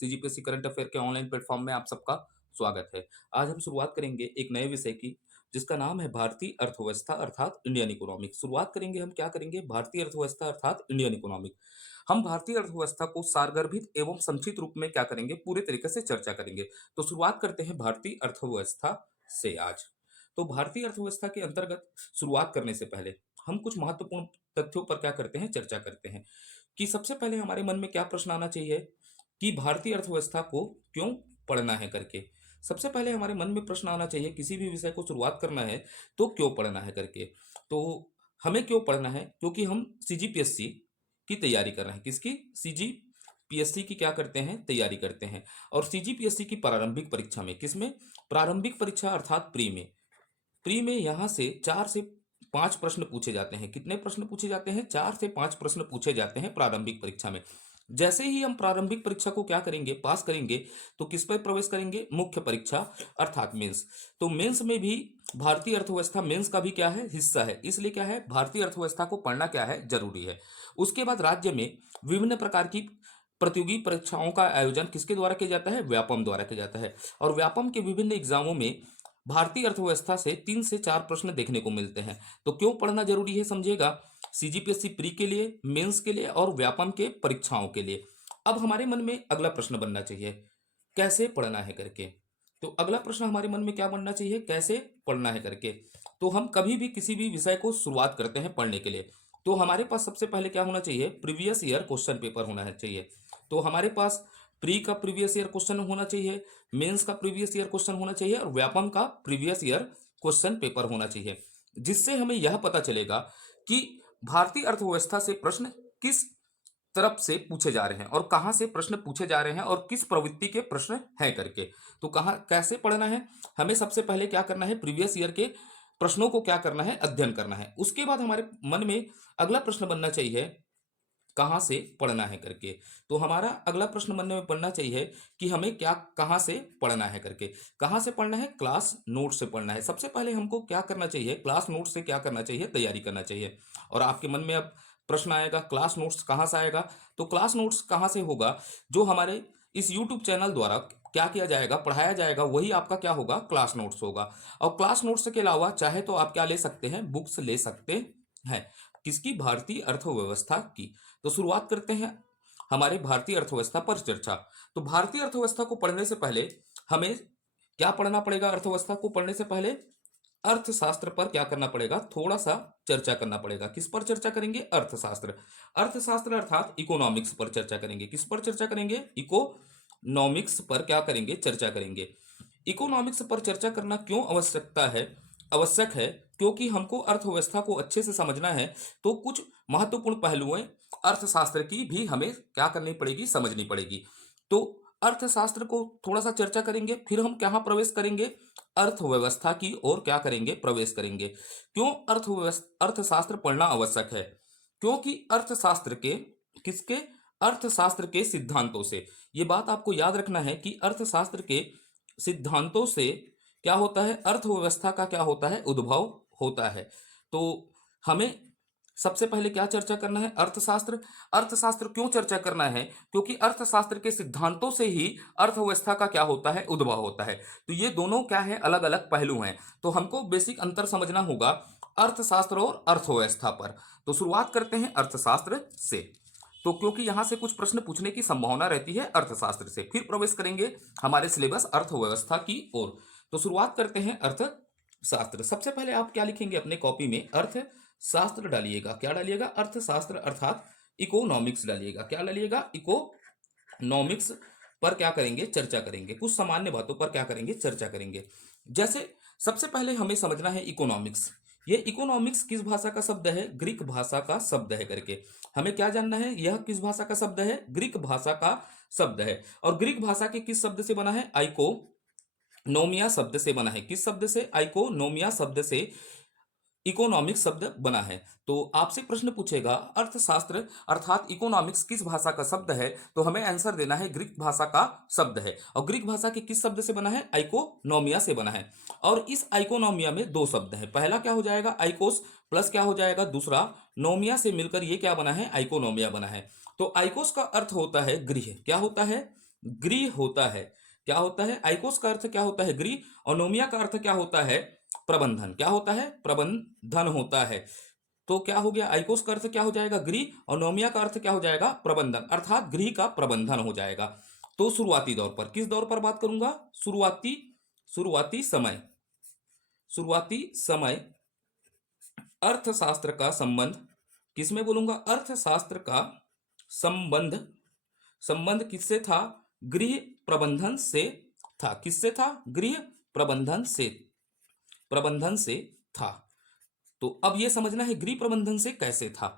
CGPSC current affair के online platform में आप सबका स्वागत है। आज हम शुरुआत करेंगे एक नए विषय की, जिसका नाम है भारतीय अर्थव्यवस्था अर्थात इंडियन इकोनॉमिक। शुरुआत करेंगे हम क्या करेंगे, भारतीय अर्थव्यवस्था अर्थात इंडियन इकोनॉमिक। हम भारतीय अर्थव्यवस्था को सारगर्भित एवं संक्षिप्त रूप में क्या करेंगे, पूरे तरीके से चर्चा करेंगे। तो शुरुआत करते हैं भारतीय अर्थव्यवस्था से आज। तो भारतीय अर्थव्यवस्था के अंतर्गत शुरुआत करने से पहले हम कुछ महत्वपूर्ण तथ्यों पर क्या करते हैं, चर्चा करते हैं कि सबसे पहले हमारे मन में क्या प्रश्न आना चाहिए कि भारतीय अर्थव्यवस्था को क्यों पढ़ना है करके। सबसे पहले हमारे मन में प्रश्न आना चाहिए, किसी भी विषय को शुरुआत करना है तो क्यों पढ़ना है करके। तो हमें क्यों पढ़ना है, क्योंकि हम सीजीपीएससी की तैयारी कर रहे हैं। किसकी? सीजीपीएससी की क्या करते हैं, तैयारी करते हैं। और सीजीपीएससी की प्रारंभिक परीक्षा में, किसमें? प्रारंभिक परीक्षा अर्थात प्री में यहाँ से 4 से 5 प्रश्न पूछे जाते हैं। कितने प्रश्न पूछे जाते हैं? 4 से 5 प्रश्न पूछे जाते हैं प्रारंभिक परीक्षा में। जैसे ही हम प्रारंभिक परीक्षा को क्या करेंगे, पास करेंगे, तो किस पर प्रवेश करेंगे? मुख्य परीक्षा अर्थात मेंस। तो मेंस में भी भारतीय अर्थव्यवस्था मेंस का भी क्या है, हिस्सा है। इसलिए क्या है, भारतीय अर्थव्यवस्था को पढ़ना क्या है, जरूरी है। उसके बाद राज्य में विभिन्न प्रकार की प्रतियोगी परीक्षाओं का आयोजन किसके द्वारा किया जाता है? व्यापम द्वारा किया जाता है। और व्यापम के विभिन्न एग्जामों में भारतीय अर्थव्यवस्था से 3 से 4 प्रश्न देखने को मिलते हैं। तो क्यों पढ़ना जरूरी है, समझिएगा। सीजीपीएससी प्री के लिए, मेंस के लिए और व्यापम के परीक्षाओं के लिए। अब हमारे मन में अगला प्रश्न बनना चाहिए, कैसे पढ़ना है करके। तो अगला प्रश्न हमारे मन में क्या बनना चाहिए, कैसे पढ़ना है करके। तो हम कभी भी किसी भी विषय को शुरुआत करते हैं पढ़ने के लिए, तो हमारे पास सबसे पहले क्या होना चाहिए, प्रीवियस ईयर क्वेश्चन पेपर होना है चाहिए। तो हमारे पास प्री का प्रीवियस ईयर क्वेश्चन होना चाहिए, मेंस का प्रीवियस ईयर क्वेश्चन होना चाहिए और व्यापम का प्रीवियस ईयर क्वेश्चन पेपर होना चाहिए। जिससे हमें यह पता चलेगा कि भारतीय अर्थव्यवस्था से प्रश्न किस तरफ से पूछे जा रहे हैं और कहां से प्रश्न पूछे जा रहे हैं और किस प्रवृत्ति के प्रश्न हैं करके। तो कहां कैसे पढ़ना है, हमें सबसे पहले क्या करना है, प्रीवियस ईयर के प्रश्नों को क्या करना है, अध्ययन करना है। उसके बाद हमारे मन में अगला प्रश्न बनना चाहिए, कहाँ से पढ़ना है करके। तो हमारा अगला प्रश्न मन में बनना चाहिए कि हमें क्या कहाँ से पढ़ना है करके। कहाँ से पढ़ना है? क्लास नोट से पढ़ना है। सबसे पहले हमको क्या करना चाहिए, क्लास नोट से क्या करना चाहिए, तैयारी करना चाहिए। और आपके मन में अब प्रश्न आएगा, क्लास नोट्स कहाँ से आएगा? तो क्लास नोट्स कहाँ से होगा? जो हमारे इस यूट्यूब चैनल द्वारा क्या किया जाएगा, पढ़ाया जाएगा, वही आपका क्या होगा, क्लास नोट्स होगा। और क्लास नोट्स के अलावा चाहे तो आप क्या ले सकते हैं, बुक्स ले सकते हैं। किसकी? भारतीय अर्थव्यवस्था की। तो शुरुआत करते हैं हमारे भारतीय अर्थव्यवस्था पर चर्चा। तो भारतीय अर्थव्यवस्था को पढ़ने से पहले हमें क्या पढ़ना पड़ेगा? अर्थव्यवस्था को पढ़ने से पहले अर्थशास्त्र पर क्या करना पड़ेगा, थोड़ा सा चर्चा करना पड़ेगा। किस पर चर्चा करेंगे? अर्थशास्त्र। अर्थशास्त्र अर्थात इकोनॉमिक्स पर चर्चा करेंगे। किस पर चर्चा करेंगे? इकोनॉमिक्स पर क्या करेंगे, चर्चा करेंगे। इकोनॉमिक्स पर चर्चा करना क्यों आवश्यक है, क्योंकि हमको अर्थव्यवस्था को अच्छे से समझना है। तो कुछ महत्वपूर्ण पहलुएं अर्थशास्त्र की भी हमें क्या करनी पड़ेगी, समझनी पड़ेगी। तो अर्थशास्त्र को थोड़ा सा चर्चा करेंगे, फिर हम कहाँ प्रवेश करेंगे, अर्थव्यवस्था की ओर क्या करेंगे, प्रवेश करेंगे। क्यों अर्थशास्त्र पढ़ना आवश्यक है? क्योंकि अर्थशास्त्र के किसके? अर्थशास्त्र के सिद्धांतों से। ये बात आपको याद रखना है कि अर्थशास्त्र के सिद्धांतों से क्या होता है, अर्थव्यवस्था का क्या होता है, उद्भव होता है। तो हमें सबसे पहले क्या चर्चा करना है, अर्थशास्त्र। अर्थशास्त्र क्यों चर्चा करना है? क्योंकि अर्थशास्त्र के सिद्धांतों से ही अर्थव्यवस्था का क्या होता है, उद्भव होता है। तो ये दोनों क्या है, अलग अलग पहलू हैं। तो हमको बेसिक अंतर समझना होगा अर्थशास्त्र और अर्थव्यवस्था पर। तो शुरुआत करते हैं अर्थशास्त्र से। तो क्योंकि यहां से कुछ प्रश्न पूछने की संभावना रहती है अर्थशास्त्र से, फिर प्रवेश करेंगे हमारे सिलेबस अर्थव्यवस्था की ओर। तो शुरुआत करते हैं अर्थशास्त्र। सबसे पहले आप क्या लिखेंगे अपने कॉपी में, अर्थशास्त्र डालिएगा। क्या डालिएगा? अर्थशास्त्र अर्थात इकोनॉमिक्स डालिएगा। क्या डालिएगा? इकोनॉमिक्स पर क्या करेंगे, चर्चा करेंगे। कुछ सामान्य बातों पर क्या करेंगे, चर्चा करेंगे। जैसे सबसे पहले हमें समझना है इकोनॉमिक्स। ये इकोनॉमिक्स किस भाषा का शब्द है? ग्रीक भाषा का शब्द है करके। हमें क्या जानना है, यह किस भाषा का शब्द है? ग्रीक भाषा का शब्द है। और ग्रीक भाषा के किस शब्द से बना है? आइकोनोमिया शब्द से बना है। किस शब्द से? आइकोनोमिया शब्द से इकोनॉमिक्स शब्द बना है। तो आपसे प्रश्न पूछेगा अर्थशास्त्र अर्थात इकोनॉमिक्स किस भाषा का शब्द है, तो हमें आंसर देना है ग्रीक भाषा का शब्द है। और ग्रीक भाषा के किस शब्द से बना है? आइकोनोमिया से बना है। और इस आइकोनोमिया में दो शब्द है, पहला क्या हो जाएगा, आइकोस, प्लस क्या हो जाएगा, दूसरा नोमिया से मिलकर ये क्या बना है, आइकोनोमिया बना है। तो आइकोस का अर्थ होता है गृह। क्या होता है? गृह होता है। क्या होता है? आइकोस का अर्थ क्या होता है? गृह। और नोमिया का अर्थ क्या होता है? प्रबंधन। क्या होता है? प्रबंधन होता है। तो क्या हो गया? आइकोस का अर्थ क्या हो जाएगा? गृह। और नोमिया का अर्थ क्या हो जाएगा? प्रबंधन, अर्थात गृह का प्रबंधन हो जाएगा। तो शुरुआती दौर पर, किस दौर पर बात करूंगा? शुरुआती शुरुआती समय। शुरुआती समय अर्थशास्त्र का संबंध किसमें बोलूंगा? अर्थशास्त्र का संबंध संबंध किससे था? गृह प्रबंधन से था। किससे था? गृह प्रबंधन से था। तो अब यह समझना है गृह प्रबंधन से कैसे था।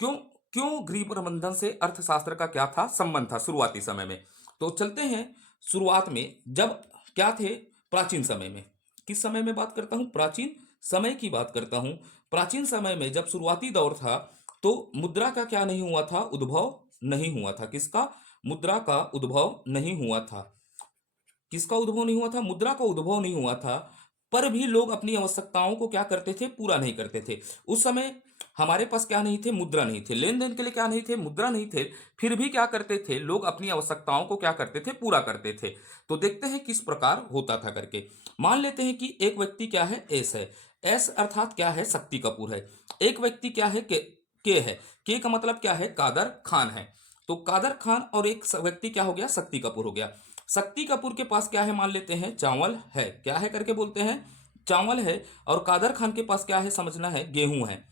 क्यों क्यों गृह प्रबंधन से अर्थशास्त्र का क्या था? संबंध था शुरुआती समय में। तो चलते हैं शुरुआत में, जब क्या थे? प्राचीन समय में। किस समय में बात करता हूं? प्राचीन समय की बात करता हूं। प्राचीन समय में जब शुरुआती दौर था, तो मुद्रा का क्या नहीं हुआ था? उद्भव नहीं हुआ था। किसका? मुद्रा का उद्भव नहीं हुआ था। किसका उद्भव नहीं हुआ था? मुद्रा का उद्भव नहीं हुआ था। पर भी लोग अपनी आवश्यकताओं को क्या करते थे? पूरा नहीं करते थे। उस समय हमारे पास क्या नहीं थे? मुद्रा नहीं थे। लेन देन के लिए क्या नहीं थे? मुद्रा नहीं थे। फिर भी क्या करते थे? लोग अपनी आवश्यकताओं को क्या करते थे? पूरा करते थे। तो देखते हैं किस प्रकार होता था करके। मान लेते हैं कि एक व्यक्ति क्या है? एस है। एस अर्थात क्या है? शक्ति कपूर है। एक व्यक्ति क्या है? के है। के का मतलब क्या है? कादर खान है। तो कादर खान और एक व्यक्ति क्या हो गया? शक्ति कपूर हो गया। शक्ति कपूर के पास क्या है? मान लेते हैं चावल है। क्या है करके बोलते हैं? चावल है। और कादर खान के पास क्या है? समझना है, गेहूं है।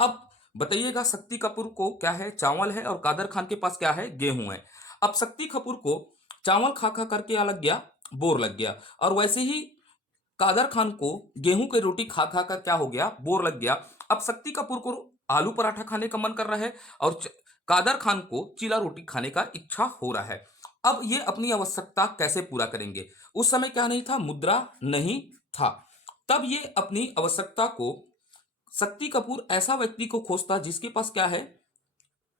अब बताइएगा, शक्ति कपूर को क्या है? चावल है। और कादर खान के पास क्या है? गेहूं है। अब शक्ति कपूर को चावल खा खा करके क्या लग गया? बोर लग गया। और वैसे ही कादर खान को गेहूं की रोटी खा खा कर क्या हो गया? बोर लग गया। अब शक्ति कपूर को आलू पराठा खाने का मन कर रहा है, और कादर खान को चीला रोटी खाने का इच्छा हो रहा है। अब ये अपनी आवश्यकता कैसे पूरा करेंगे? उस समय क्या नहीं था? मुद्रा नहीं था। तब ये अपनी आवश्यकता को, शक्ति कपूर ऐसा व्यक्ति को खोजता जिसके पास क्या है?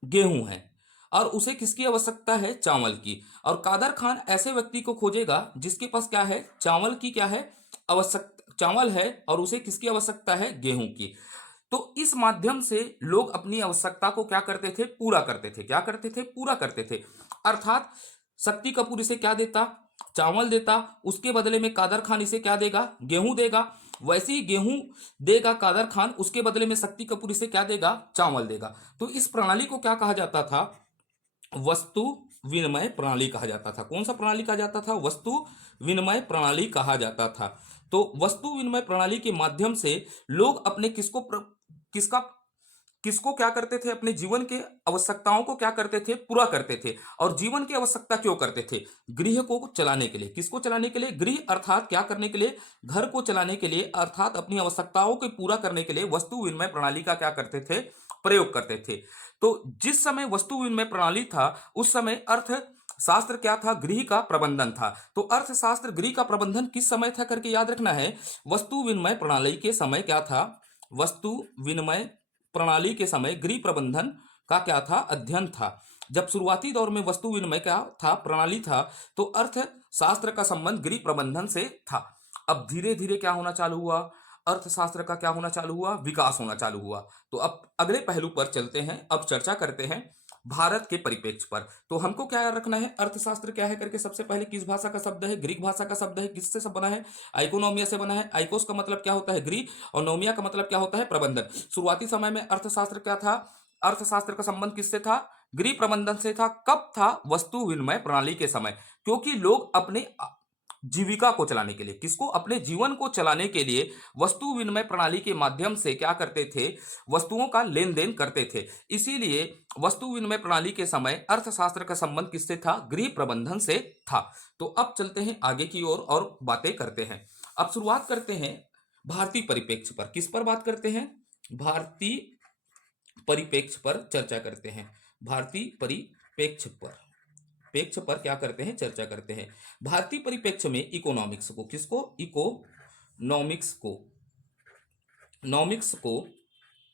गेहूं है। और उसे किसकी आवश्यकता है? चावल की। और कादर खान ऐसे व्यक्ति को खोजेगा जिसके पास क्या है? चावल की क्या है? आवश्यकता, चावल है। और उसे किसकी आवश्यकता है? गेहूं की। तो इस माध्यम से लोग अपनी आवश्यकता को क्या करते थे? पूरा करते थे। क्या करते थे? पूरा करते थे। अर्थात शक्ति कपूर इसे क्या देता? चावल देता। उसके बदले में कादर खान इसे क्या देगा? गेहूं देगा। वैसे ही गेहूं देगा कादर खान, उसके बदले में शक्ति कपूर इसे क्या देगा? चावल देगा। तो इस प्रणाली को क्या कहा जाता था? वस्तु विनिमय प्रणाली कहा जाता था। कौन सा प्रणाली कहा जाता था? वस्तु विनिमय प्रणाली कहा जाता था। तो वस्तु विनिमय प्रणाली के माध्यम से लोग अपने किसका किसको क्या करते थे? अपने जीवन के आवश्यकताओं को क्या करते थे? पूरा करते थे। और जीवन की आवश्यकता क्यों करते थे? गृह को चलाने के लिए। किसको चलाने के लिए? गृह अर्थात क्या करने के लिए? घर को चलाने के लिए, अर्थात अपनी आवश्यकताओं को पूरा करने के लिए वस्तु विनिमय प्रणाली का क्या करते थे? प्रयोग करते थे। तो जिस समय वस्तु विनिमय प्रणाली था, उस समय अर्थ शास्त्र क्या था? गृह का प्रबंधन था। तो अर्थशास्त्र गृह का प्रबंधन किस समय था करके याद रखना है। वस्तु विनिमय प्रणाली के समय क्या था? वस्तु विनिमय प्रणाली के समय गृह प्रबंधन का क्या था? अध्ययन था। जब शुरुआती दौर में वस्तु विनिमय क्या था? प्रणाली था। तो अर्थशास्त्र का संबंध गृह प्रबंधन से था। अब धीरे धीरे क्या होना चालू हुआ? अर्थशास्त्र का क्या होना चालू हुआ? विकास होना चालू हुआ। तो अब अगले पहलू पर चलते हैं। अब चर्चा करते हैं भारत के परिप्रेक्ष्य पर। तो हमको क्या रखना है? अर्थशास्त्र क्या है करके सबसे पहले किस भाषा का शब्द है? ग्रीक भाषा का शब्द है। किससे सब बना है? आइकोनोमिया से बना है। आइकोस का मतलब क्या होता है? ग्रीक। और नोमिया का मतलब क्या होता है? प्रबंधन। शुरुआती समय में अर्थशास्त्र क्या था? अर्थशास्त्र का संबंध किससे था? गृह प्रबंधन से था। कब था? वस्तु विनिमय प्रणाली के समय। क्योंकि लोग अपने जीविका को चलाने के लिए, किसको? अपने जीवन को चलाने के लिए वस्तु विनिमय प्रणाली के माध्यम से क्या करते थे? वस्तुओं का लेन देन करते थे। इसीलिए वस्तु विनिमय प्रणाली के समय अर्थशास्त्र का संबंध किससे था? गृह प्रबंधन से था। तो अब चलते हैं आगे की ओर और बातें करते हैं। अब शुरुआत करते हैं भारतीय परिप्रेक्ष्य पर। किस पर बात करते हैं? भारतीय परिप्रेक्ष्य पर चर्चा करते हैं। भारतीय परिप्रेक्ष्य पर क्या करते हैं? चर्चा करते हैं। भारतीय परिप्रेक्ष्य में इकोनॉमिक्स को, किसको? नॉमिक्स को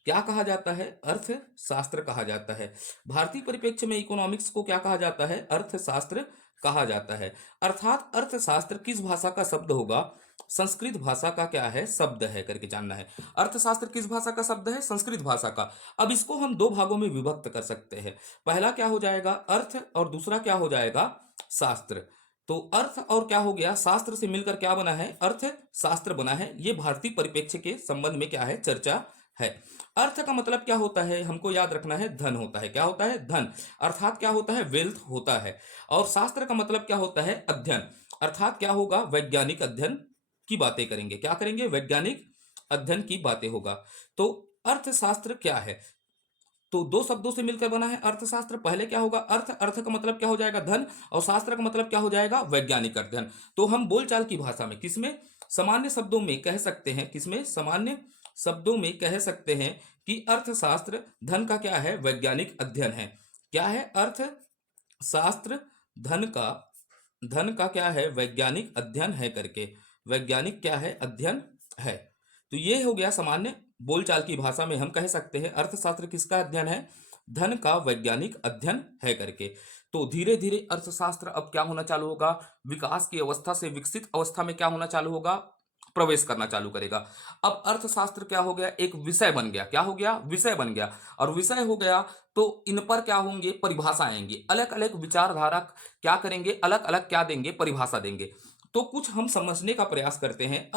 क्या कहा जाता है? अर्थशास्त्र कहा जाता है। भारतीय परिप्रेक्ष्य में इकोनॉमिक्स को क्या कहा जाता है? अर्थशास्त्र कहा जाता है। अर्थात अर्थशास्त्र किस भाषा का शब्द होगा? संस्कृत भाषा का क्या है? शब्द है करके जानना है। अर्थशास्त्र किस भाषा का शब्द है? संस्कृत भाषा का। अब इसको हम दो भागों में विभक्त कर सकते हैं। पहला क्या हो जाएगा? अर्थ, और दूसरा क्या हो जाएगा? शास्त्र। तो अर्थ और क्या हो गया, शास्त्र से मिलकर क्या बना है, अर्थ शास्त्र बना है। ये भारतीय परिप्रेक्ष्य के संबंध में क्या है, चर्चा है। अर्थ का मतलब क्या होता है, हमको याद रखना है, धन होता है। क्या होता है, धन, अर्थात क्या होता है, वेल्थ होता है। और शास्त्र का मतलब क्या होता है, अध्ययन, अर्थात क्या होगा, वैज्ञानिक अध्ययन की बातें करेंगे। क्या करेंगे, वैज्ञानिक अध्ययन की बातें होगा। तो अर्थशास्त्र क्या है, तो दो शब्दों से मिलकर बना है अर्थशास्त्र। पहले क्या होगा, अर्थ, अर्थ का मतलब क्या हो जाएगा, धन, और शास्त्र का मतलब क्या हो जाएगा, वैज्ञानिक अध्ययन। तो हम बोलचाल की भाषा में किसमें, सामान्य शब्दों में कह सकते हैं, किसमें, सामान्य शब्दों में कह सकते हैं कि अर्थशास्त्र धन का क्या है, वैज्ञानिक अध्ययन है। क्या है, अर्थशास्त्र धन का क्या है, वैज्ञानिक अध्ययन है करके, वैज्ञानिक क्या है, अध्ययन है। तो ये हो गया सामान्य बोलचाल की भाषा में हम कह सकते हैं अर्थशास्त्र किसका अध्ययन है, धन का वैज्ञानिक अध्ययन है करके। तो धीरे धीरे अर्थशास्त्र अब क्या होना चालू होगा, विकास की अवस्था से विकसित अवस्था में क्या होना चालू होगा, प्रवेश करना चालू करेगा। अब अर्थशास्त्र क्या हो गया, एक विषय बन गया। क्या हो गया, विषय बन गया। और विषय हो गया तो इन पर क्या होंगे, परिभाषा आएंगी, अलग अलग विचारधारा क्या करेंगे, अलग अलग क्या देंगे, परिभाषा देंगे। तो कुछ हम समझने का प्रयास करते हैं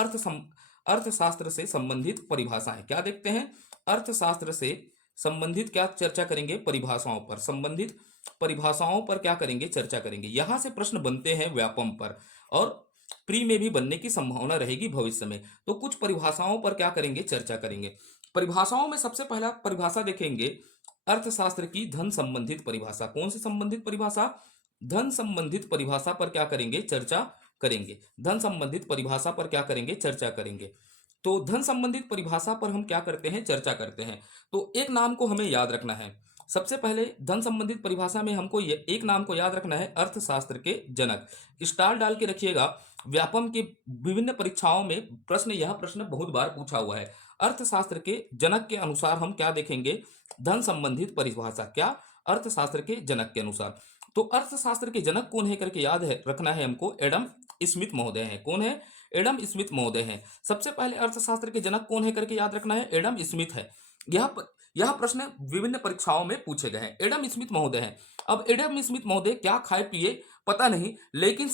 अर्थशास्त्र से संबंधित परिभाषाएं। क्या देखते हैं, अर्थशास्त्र से संबंधित क्या चर्चा करेंगे, परिभाषाओं पर, संबंधित परिभाषाओं पर क्या करेंगे, चर्चा करेंगे। यहां से प्रश्न बनते हैं व्यापम पर, और प्री में भी बनने की संभावना रहेगी भविष्य में। तो कुछ परिभाषाओं पर क्या करेंगे, चर्चा करेंगे। परिभाषाओं में सबसे पहला परिभाषा देखेंगे अर्थशास्त्र की धन संबंधित परिभाषा। कौन सी संबंधित परिभाषा, धन संबंधित परिभाषा पर क्या करेंगे, चर्चा करेंगे। धन संबंधित परिभाषा पर क्या करेंगे, चर्चा करेंगे। तो धन संबंधित परिभाषा पर हम क्या करते हैं, चर्चा करते हैं। तो एक नाम को हमें याद रखना है। सबसे पहले धन संबंधित परिभाषा में हमको ये एक नाम को याद रखना है, अर्थशास्त्र के जनक। स्टार डाल के रखिएगा। व्यापम के विभिन्न परीक्षाओं में यह प्रश्न बहुत बार पूछा हुआ है। अर्थशास्त्र के जनक के अनुसार हम क्या देखेंगे, धन संबंधित परिभाषा। क्या, अर्थशास्त्र के जनक के अनुसार। तो अर्थशास्त्र के जनक कौन है करके याद है रखना है हमको, एडम स्मिथ महोदय हैं। कौन है, एडम स्मिथ महोदय हैं। सबसे पहले अर्थशास्त्र के जनक कौन है करके याद रखना है, एडम स्मिथ है। यह प्रश्न विभिन्न परीक्षाओं में पूछे गए हैं, एडम स्मिथ महोदय हैं। अब एडम स्मिथ महोदय क्या खाए पिए पता नहीं, लेकिन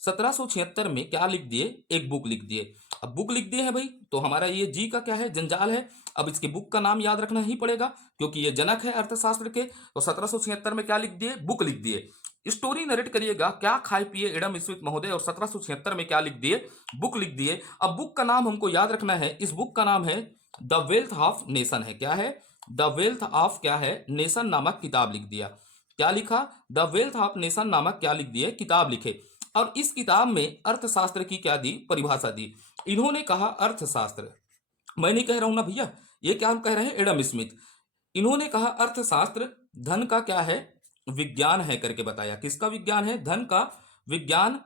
1776 में क्या लिख दिए, एक बुक लिख दिए। अब बुक लिख दिए हैं भाई, तो हमारा ये जी का क्या है, जंजाल है। अब इसके बुक का नाम याद रखना ही पड़ेगा, क्योंकि ये जनक है अर्थशास्त्र के। तो 1776 में क्या लिख दिए, बुक लिख दिए। स्टोरी नरेट करिएगा, क्या खाए पिए एडम स्मिथ महोदय, और 1776 में क्या लिख दिए, बुक लिख दिए। अब बुक का नाम हमको याद रखना है, इस बुक का नाम है द वेल्थ ऑफ नेशन है। क्या है, द वेल्थ ऑफ क्या है, नेशन नामक किताब लिख दिया। क्या लिखा, द वेल्थ ऑफ नेशन नामक क्या लिख दिए, किताब लिखे। और इस किताब में अर्थशास्त्र की क्या दी, परिभाषा दी। इन्होंने कहा अर्थशास्त्र, मैं नहीं कह रहा हूं ना भैया, ये क्या कह रहे हैं, एडम स्मिथ। इन्होंने कहा अर्थशास्त्र धन का क्या है, विज्ञान है करके बताया। किसका विज्ञान है, धन का विज्ञान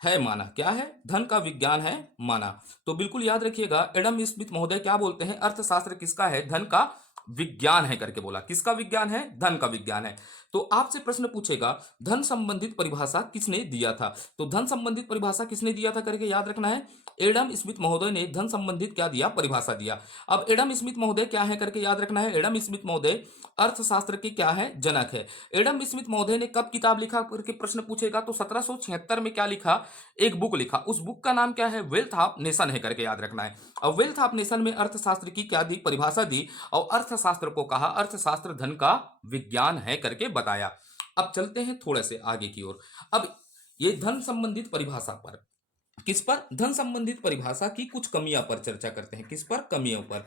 है माना। क्या है, धन का विज्ञान है माना। तो बिल्कुल याद रखिएगा, एडम स्मिथ महोदय क्या बोलते हैं, अर्थशास्त्र किसका है, धन का विज्ञान है करके बोला। किसका विज्ञान है, धन का विज्ञान है। तो आपसे प्रश्न पूछेगा धन संबंधित परिभाषा किसने दिया था, तो धन संबंधित परिभाषा किसने दिया था करके याद रखना है, एडम स्मिथ महोदय ने धन संबंधित क्या दिया, परिभाषा दिया। अब एडम स्मिथ महोदय क्या है करके याद रखना है, एडम स्मिथ महोदय अर्थशास्त्र के क्या है, जनक है। एडम स्मिथ महोदय ने कब किताब लिखा करके प्रश्न पूछेगा, तो 1776 में क्या लिखा, एक बुक लिखा। उस बुक का नाम क्या है, वेल्थ ऑफ नेशन है करके याद रखना है। और वेल्थ ऑफ नेशन में अर्थशास्त्र की क्या दी, परिभाषा दी, और अर्थशास्त्र को कहा अर्थशास्त्र धन का विज्ञान है करके बताया। अब चलते हैं थोड़े से आगे की ओर। अब ये धन संबंधित परिभाषा पर, किस पर, धन संबंधित परिभाषा की कुछ कमियां पर चर्चा करते हैं। किस पर, कमियों पर।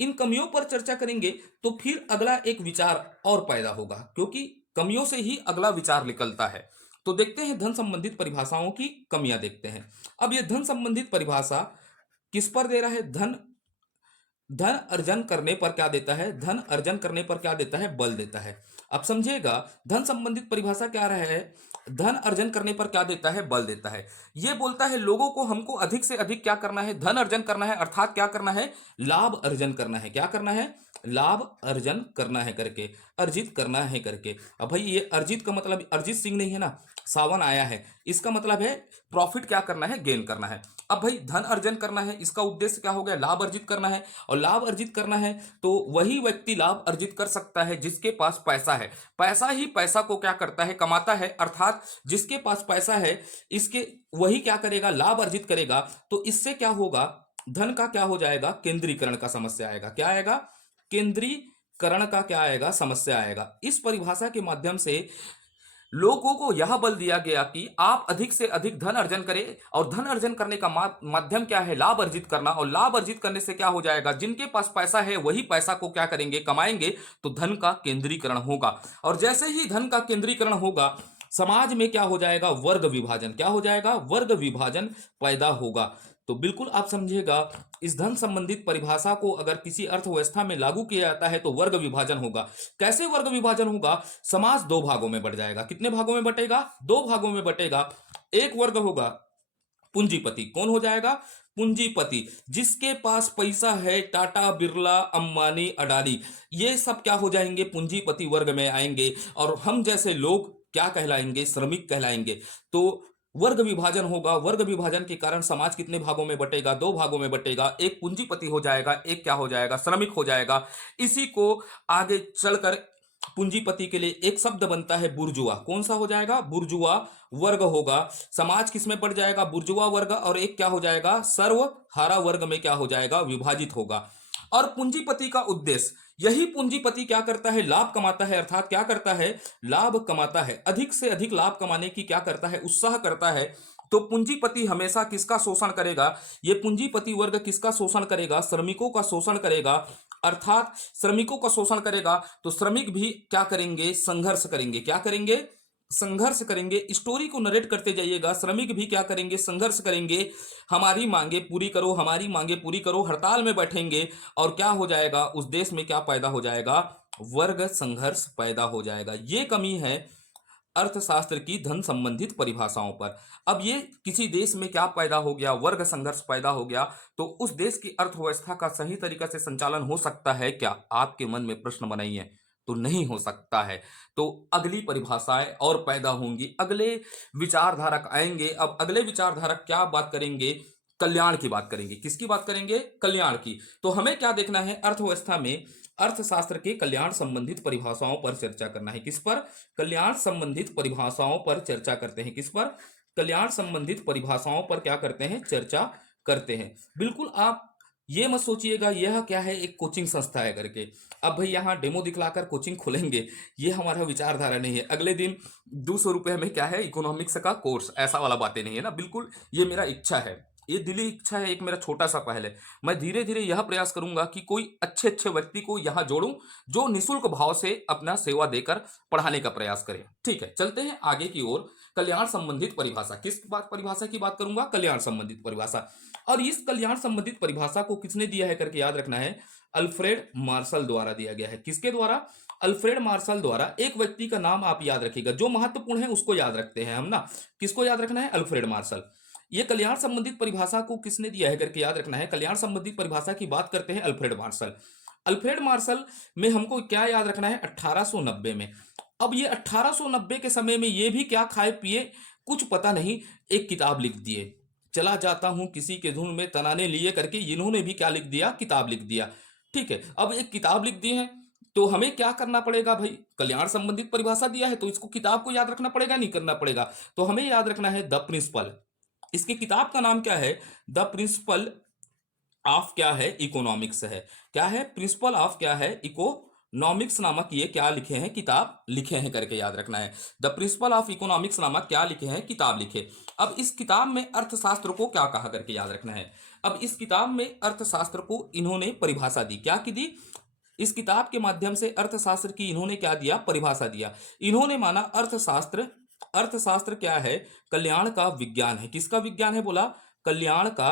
इन कमियों पर चर्चा करेंगे तो फिर अगला एक विचार और पैदा होगा, क्योंकि कमियों से ही अगला विचार निकलता है। तो देखते हैं धन संबंधित परिभाषाओं की कमियां देखते हैं। अब ये धन संबंधित परिभाषा किस पर दे रहा है, धन धन अर्जन करने पर क्या देता है, धन अर्जन करने पर क्या देता है, बल देता है। अब समझिएगा, धन संबंधित परिभाषा क्या रहा है, धन अर्जन करने पर क्या देता है, बल देता है। ये बोलता है लोगों को, हमको अधिक से अधिक क्या करना है, धन अर्जन करना है, अर्थात क्या करना है, लाभ अर्जन करना है। क्या करना है, लाभ अर्जन करना है करके, अर्जित करना है करके। अब भाई ये अर्जित का मतलब अरिजीत सिंह नहीं है ना, सावन आया है, इसका मतलब है प्रॉफिट क्या करना है, गेन करना है। अब भाई धन अर्जन करना है, इसका उद्देश्य क्या हो गया, लाभ अर्जित करना है। और लाभ अर्जित करना है तो वही व्यक्ति लाभ अर्जित कर सकता है जिसके पास पैसा है। पैसा ही पैसा को क्या करता है, कमाता है, अर्थात जिसके पास पैसा है इसके वही क्या करेगा, लाभ अर्जित करेगा। तो इससे क्या होगा, धन का क्या हो जाएगा, केंद्रीकरण का समस्या आएगा। क्या आएगा, केंद्रीकरण का क्या आएगा, समस्या आएगा। इस परिभाषा के माध्यम से लोगों को यह बल दिया गया कि आप अधिक से अधिक धन अर्जन करें, और धन अर्जन करने का माध्यम क्या है, लाभ अर्जित करना। और लाभ अर्जित करने से क्या हो जाएगा, जिनके पास पैसा है वही पैसा को क्या करेंगे, कमाएंगे, तो धन का केंद्रीकरण होगा। और जैसे ही धन का केंद्रीकरण होगा, समाज में क्या हो जाएगा, वर्ग विभाजन। क्या हो जाएगा, वर्ग विभाजन पैदा होगा। तो बिल्कुल आप समझिएगा, इस धन संबंधित परिभाषा को अगर किसी अर्थव्यवस्था में लागू किया जाता है तो वर्ग विभाजन होगा। कैसे वर्ग विभाजन होगा, समाज दो भागों में बढ़ जाएगा। कितने भागों में बटेगा, दो भागों में बटेगा। एक वर्ग होगा पूंजीपति। कौन हो जाएगा, पूंजीपति, जिसके पास पैसा है, टाटा बिरला अंबानी अडानी, ये सब क्या हो जाएंगे, पूंजीपति वर्ग में आएंगे। और हम जैसे लोग क्या कहलाएंगे, श्रमिक कहलाएंगे। तो वर्ग विभाजन होगा। वर्ग विभाजन के कारण समाज कितने भागों में बटेगा, दो भागों में बटेगा। एक पूंजीपति हो जाएगा, एक क्या हो जाएगा, श्रमिक हो जाएगा। इसी को आगे चलकर पूंजीपति के लिए एक शब्द बनता है बुर्जुआ। कौन सा हो जाएगा, बुर्जुआ वर्ग होगा। समाज किस में बढ़ जाएगा, बुर्जुआ वर्ग, और एक क्या हो जाएगा, सर्वहारा वर्ग में क्या हो जाएगा, विभाजित होगा। और पूंजीपति का उद्देश्य, यही पूंजीपति क्या करता है, लाभ कमाता है, अर्थात क्या करता है, लाभ कमाता है, अधिक से अधिक लाभ कमाने की क्या करता है, उत्साह करता है। तो पूंजीपति हमेशा किसका शोषण करेगा, ये पूंजीपति वर्ग किसका शोषण करेगा, श्रमिकों का शोषण करेगा। अर्थात श्रमिकों का शोषण करेगा तो श्रमिक भी क्या करेंगे, संघर्ष करेंगे। क्या करेंगे, संघर्ष करेंगे। स्टोरी को नरेट करते जाइएगा, श्रमिक भी क्या करेंगे, संघर्ष करेंगे। हमारी मांगे पूरी करो, हमारी मांगे पूरी करो, हड़ताल में बैठेंगे। और क्या हो जाएगा, उस देश में क्या पैदा हो जाएगा, वर्ग संघर्ष पैदा हो जाएगा। ये कमी है अर्थशास्त्र की धन संबंधित परिभाषाओं पर। अब ये किसी देश में क्या पैदा हो गया, वर्ग संघर्ष पैदा हो गया, तो उस देश की अर्थव्यवस्था का सही तरीका से संचालन हो सकता है क्या, आपके मन में प्रश्न बनाइए। तो नहीं हो सकता है। तो अगली परिभाषाएं और पैदा होंगी, अगले विचारधारक आएंगे। अब अगले विचारधारक क्या बात करेंगे, कल्याण की बात करेंगे। किसकी बात करेंगे, कल्याण की। तो हमें क्या देखना है, अर्थव्यवस्था में अर्थशास्त्र के कल्याण संबंधित परिभाषाओं पर चर्चा करना है। किस पर, कल्याण संबंधित परिभाषाओं पर चर्चा करते हैं। किस पर, कल्याण संबंधित परिभाषाओं पर क्या करते हैं, चर्चा करते हैं। बिल्कुल आप ये मत सोचिएगा यह क्या है, एक कोचिंग संस्था है करके। अब भाई यहाँ डेमो दिखलाकर कोचिंग खोलेंगे, ये हमारा विचारधारा नहीं है। अगले दिन 200 रुपये में क्या है, इकोनॉमिक्स का कोर्स, ऐसा वाला बातें नहीं है ना। बिल्कुल ये मेरा इच्छा है, ये दिली इच्छा है, एक मेरा छोटा सा पहल है। मैं धीरे धीरे यह प्रयास करूंगा कि कोई अच्छे अच्छे व्यक्ति को यहाँ जोड़ूं जो निःशुल्क भाव से अपना सेवा देकर पढ़ाने का प्रयास करें। ठीक है, चलते हैं आगे की ओर। कल्याण संबंधित परिभाषा, किस बात परिभाषा की बात करूंगा, कल्याण संबंधित परिभाषा। और इस कल्याण संबंधित परिभाषा को किसने दिया है करके याद रखना है, अल्फ्रेड मार्शल द्वारा दिया गया है। किसके द्वारा, अल्फ्रेड मार्शल द्वारा। एक व्यक्ति का नाम आप याद रखिएगा, जो महत्वपूर्ण है उसको याद रखते हैं हम ना। किसको याद रखना है, अल्फ्रेड मार्शल। ये कल्याण संबंधित परिभाषा को किसने दिया है करके याद रखना है। कल्याण संबंधित परिभाषा की बात करते हैं अल्फ्रेड मार्शल। अल्फ्रेड मार्शल में हमको क्या याद रखना है, 1890 में। अब ये 1890 के समय में ये भी क्या खाए पिए कुछ पता नहीं, एक किताब लिख दिए, चला जाता हूं किसी के धुन में तनाने लिए करके। इन्होंने भी क्या लिख दिया, किताब लिख दिया। ठीक है, अब एक किताब लिख दी है तो हमें क्या करना पड़ेगा भाई, कल्याण संबंधित परिभाषा दिया है तो इसको किताब को याद रखना पड़ेगा, नहीं करना पड़ेगा। तो हमें याद रखना है द प्रिंसिपल। इसकी किताब का नाम क्या है, द प्रिंसिपल ऑफ क्या है, इकोनॉमिक्स है। क्या है, प्रिंसिपल ऑफ क्या है, इकोनॉमिक्स नामक ये क्या लिखे हैं, किताब लिखे हैं करके याद रखना है। द प्रिंसिपल ऑफ इकोनॉमिक्स नामक क्या लिखे हैं, किताब लिखे। अब इस किताब में अर्थशास्त्र को क्या कहा करके याद रखना है। अब इस किताब में अर्थशास्त्र को इन्होंने परिभाषा दी, क्या की दी, इस किताब के माध्यम से अर्थशास्त्र की इन्होंने क्या दिया, परिभाषा दिया। इन्होंने माना अर्थशास्त्र, अर्थशास्त्र क्या है, कल्याण का विज्ञान है। किसका विज्ञान है, बोला कल्याण का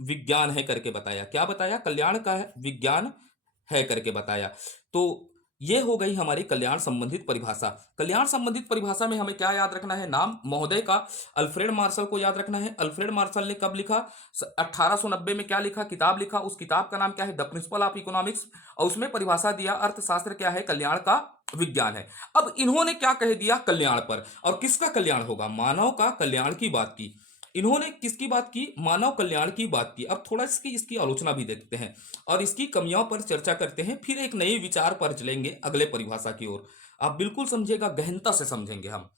विज्ञान है करके बताया। क्या बताया, कल्याण का विज्ञान है करके बताया। तो ये हो गई हमारी कल्याण संबंधित परिभाषा। कल्याण संबंधित परिभाषा में हमें क्या याद रखना है? नाम महोदय का अल्फ्रेड मार्शल को याद रखना है। अल्फ्रेड मार्शल ने कब लिखा? 1890 में क्या लिखा? किताब लिखा। उस किताब का नाम क्या है? The principle of economics. और उसमें परिभाषा दिया, अर्थशास्त्र क्या है? कल्याण का विज्ञान है। अब इन्होंने क्या कह दिया कल्याण पर? और किसका कल्याण होगा? मानव का कल्याण की बात की। इन्होंने किसकी बात की? मानव कल्याण की बात की। अब थोड़ा इसकी इसकी आलोचना भी देखते हैं और इसकी कमियों पर चर्चा करते हैं, फिर एक नए विचार पर चलेंगे अगले परिभाषा की ओर। आप बिल्कुल समझिएगा, गहनता से समझेंगे हम।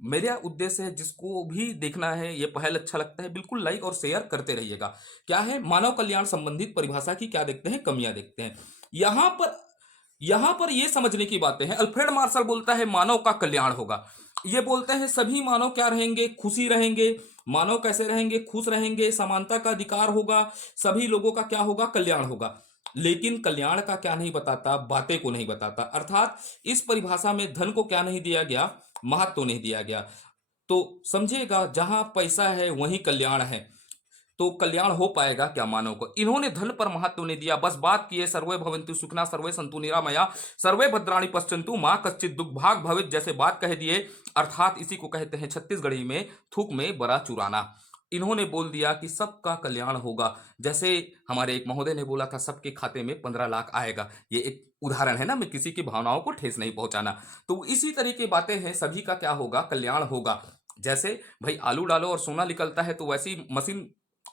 मेरा उद्देश्य है, जिसको भी देखना है, ये पहल अच्छा लगता है, बिल्कुल लाइक और शेयर करते रहिएगा। क्या है? मानव कल्याण संबंधित परिभाषा की क्या देखते हैं? कमियां देखते हैं। यहां पर यहां पर यह समझने की बातें हैं। अल्फ्रेड मार्शल बोलता है मानव का कल्याण होगा। ये बोलते हैं सभी मानव क्या रहेंगे? खुशी रहेंगे। मानव कैसे रहेंगे? खुश रहेंगे, समानता का अधिकार होगा, सभी लोगों का क्या होगा? कल्याण होगा। लेकिन कल्याण का क्या नहीं बताता? बातें को नहीं बताता। अर्थात इस परिभाषा में धन को क्या नहीं दिया गया? महत्व नहीं दिया गया। तो समझिएगा, जहां पैसा है वहीं कल्याण है। तो कल्याण हो पाएगा क्या मानव को? इन्होंने धन पर महत्व नहीं दिया, बस बात की है सर्वे भवन्तु सुखिनः सर्वे सन्तु निरामया सर्वे भद्राणि पश्यन्तु मां कश्चित् दुर्भाग् भवेत्, जैसे बात कह दिए। अर्थात इसी को कहते हैं छत्तीसगढ़ी में थूक में बड़ा चुराना। इन्होंने बोल दिया कि सबका कल्याण होगा। जैसे हमारे एक महोदय ने बोला था सबके खाते में 15 लाख आएगा। ये एक उदाहरण है ना, मैं किसी की भावनाओं को ठेस नहीं पहुंचाना। तो इसी तरह की बातें हैं, सभी का क्या होगा? कल्याण होगा। जैसे भाई आलू डालो और सोना निकलता है, तो वैसी मशीन